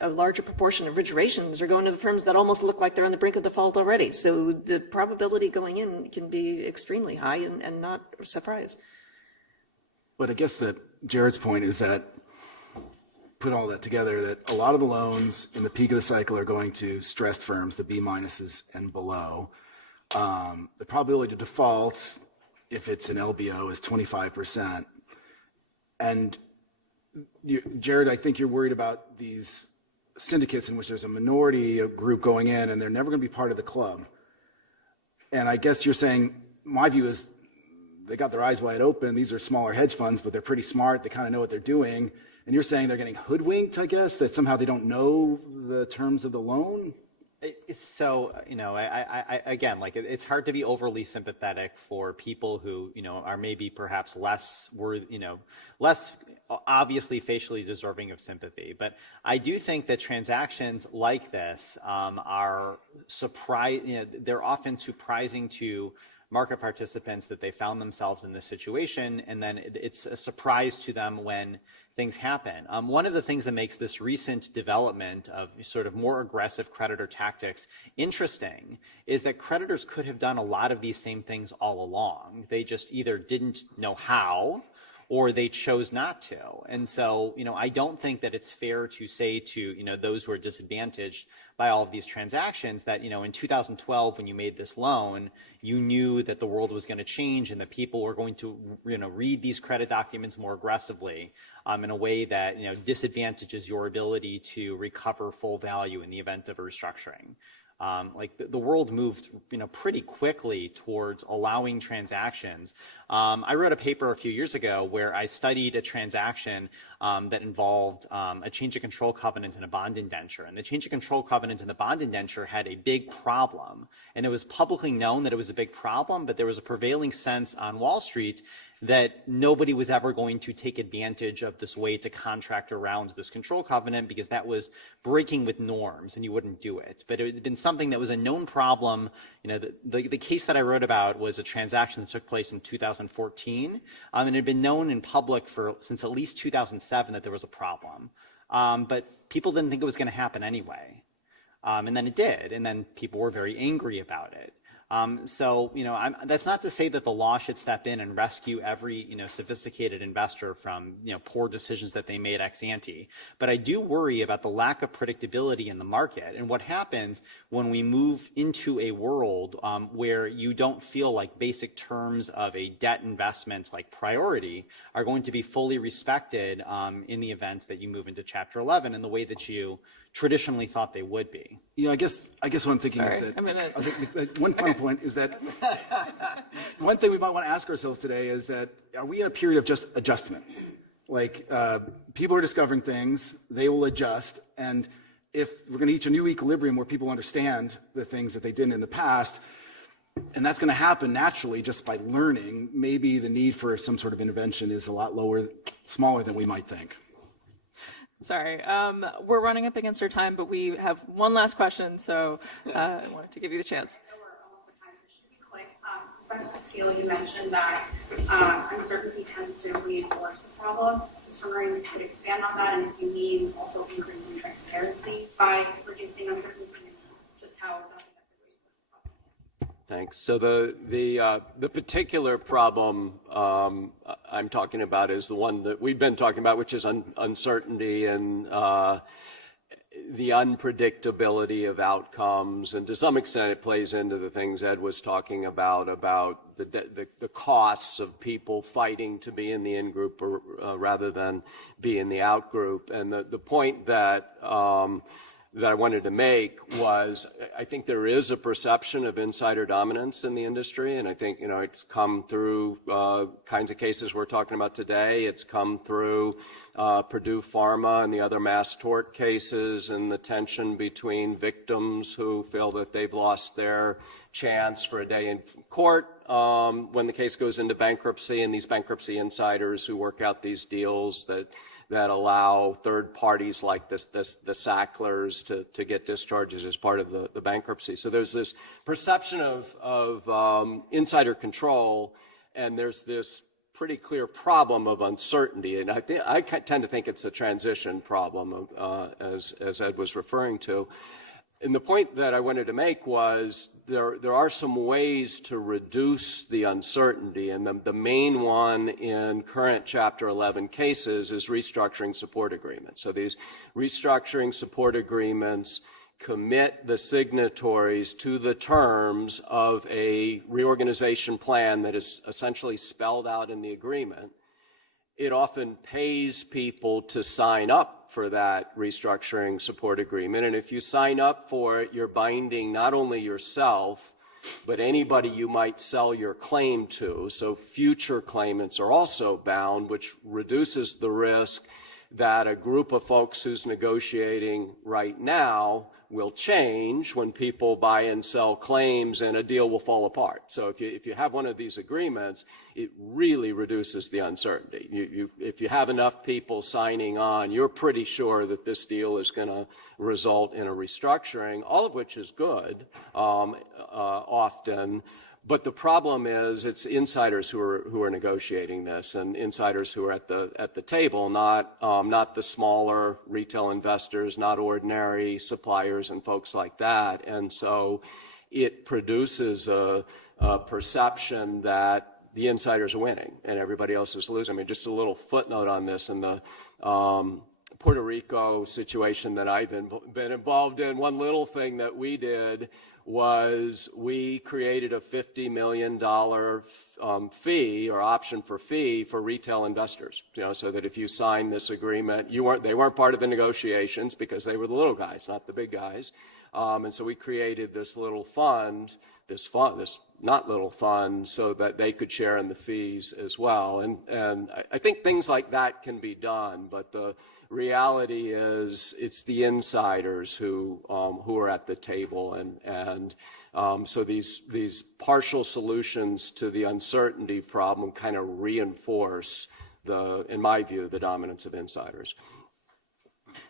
a larger proportion of originations are going to the firms that almost look like they're on the brink of default already. So the probability going in can be extremely high and not a surprise. But I guess that Jared's point is that, put all that together, that a lot of the loans in the peak of the cycle are going to stressed firms, the B minuses and below. The probability to default, if it's an LBO, is 25%. And Jared, I think you're worried about these syndicates in which there's a minority group going in and they're never going to be part of the club. And I guess you're saying, my view is they got their eyes wide open. These are smaller hedge funds, but they're pretty smart. They kind of know what they're doing. And you're saying they're getting hoodwinked, I guess, that somehow they don't know the terms of the loan? So, again, like it's hard to be overly sympathetic for people who, are maybe perhaps less obviously facially deserving of sympathy. But I do think that transactions like this are they're often surprising to market participants that they found themselves in this situation, and then it's a surprise to them when things happen. One of the things that makes this recent development of sort of more aggressive creditor tactics interesting is that creditors could have done a lot of these same things all along. They just either didn't know how, or they chose not to. And so, I don't think that it's fair to say to, those who are disadvantaged by all of these transactions that, in 2012, when you made this loan, you knew that the world was going to change and that people were going to, read these credit documents more aggressively in a way that, disadvantages your ability to recover full value in the event of a restructuring. The world moved, pretty quickly towards allowing transactions. I wrote a paper a few years ago where I studied a transaction that involved a change of control covenant and a bond indenture. And the change of control covenant and the bond indenture had a big problem. And it was publicly known that it was a big problem, but there was a prevailing sense on Wall Street that nobody was ever going to take advantage of this way to contract around this control covenant because that was breaking with norms and you wouldn't do it. But it had been something that was a known problem. The case that I wrote about was a transaction that took place in 2014, and it had been known in public since at least 2007 that there was a problem. But people didn't think it was going to happen anyway. And then it did, and then people were very angry about it. That's not to say that the law should step in and rescue every, sophisticated investor from, poor decisions that they made ex ante. But I do worry about the lack of predictability in the market and what happens when we move into a world where you don't feel like basic terms of a debt investment like priority are going to be fully respected in the event that you move into Chapter 11 in the way that you traditionally thought they would be. I guess what I'm thinking is that I think one final point is that one thing we might want to ask ourselves today is that are we in a period of just adjustment? Like people are discovering things, they will adjust, and if we're going to reach a new equilibrium where people understand the things that they didn't in the past, and that's going to happen naturally just by learning, maybe the need for some sort of intervention is a lot smaller than we might think. Sorry, we're running up against our time, but we have one last question, so I wanted to give you the chance. I know we're almost at time, so it should be quick. Professor Steele, you mentioned that uncertainty tends to reinforce the problem. Just wondering if you could expand on that, and if you mean also increasing transparency by reducing uncertainty, and just how exactly that could reinforce the problem. Thanks. So the particular problem I'm talking about is the one that we've been talking about, which is uncertainty and the unpredictability of outcomes, and to some extent it plays into the things Ed was talking about the costs of people fighting to be in the in-group rather than be in the out-group. And the point that I wanted to make was I think there is a perception of insider dominance in the industry, and I think it's come through kinds of cases we're talking about today. It's come through Purdue Pharma and the other mass tort cases, and the tension between victims who feel that they've lost their chance for a day in court when the case goes into bankruptcy, and these bankruptcy insiders who work out these deals that allow third parties like the Sacklers to get discharges as part of the bankruptcy. So there's this perception of insider control, and there's this pretty clear problem of uncertainty. And I tend to think it's a transition problem, as Ed was referring to. And the point that I wanted to make was there are some ways to reduce the uncertainty, and the main one in current Chapter 11 cases is restructuring support agreements. So these restructuring support agreements commit the signatories to the terms of a reorganization plan that is essentially spelled out in the agreement. It often pays people to sign up for that restructuring support agreement. And if you sign up for it, you're binding not only yourself, but anybody you might sell your claim to. So future claimants are also bound, which reduces the risk that a group of folks who's negotiating right now will change when people buy and sell claims and a deal will fall apart. So if you have one of these agreements, it really reduces the uncertainty. If you have enough people signing on, you're pretty sure that this deal is going to result in a restructuring, all of which is good often. But the problem is it's insiders who are negotiating this, and insiders who are at the table, not the smaller retail investors, not ordinary suppliers and folks like that. And so it produces a perception that the insiders are winning and everybody else is losing. I mean, just a little footnote on this in the Puerto Rico situation that I've been involved in. One little thing that we did was we created a $50 million fee or option for fee for retail investors, so that if you sign this agreement, they weren't part of the negotiations because they were the little guys, not the big guys. And so we created this little fund, this not little fund, so that they could share in the fees as well. And I think things like that can be done, but the reality is it's the insiders who are at the table, and so these partial solutions to the uncertainty problem kind of reinforce in my view, the dominance of insiders.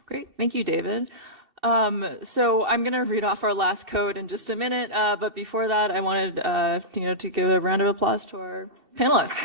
Great, thank you, David. So I'm going to read off our last code in just a minute, but before that, I wanted to give a round of applause to our panelists.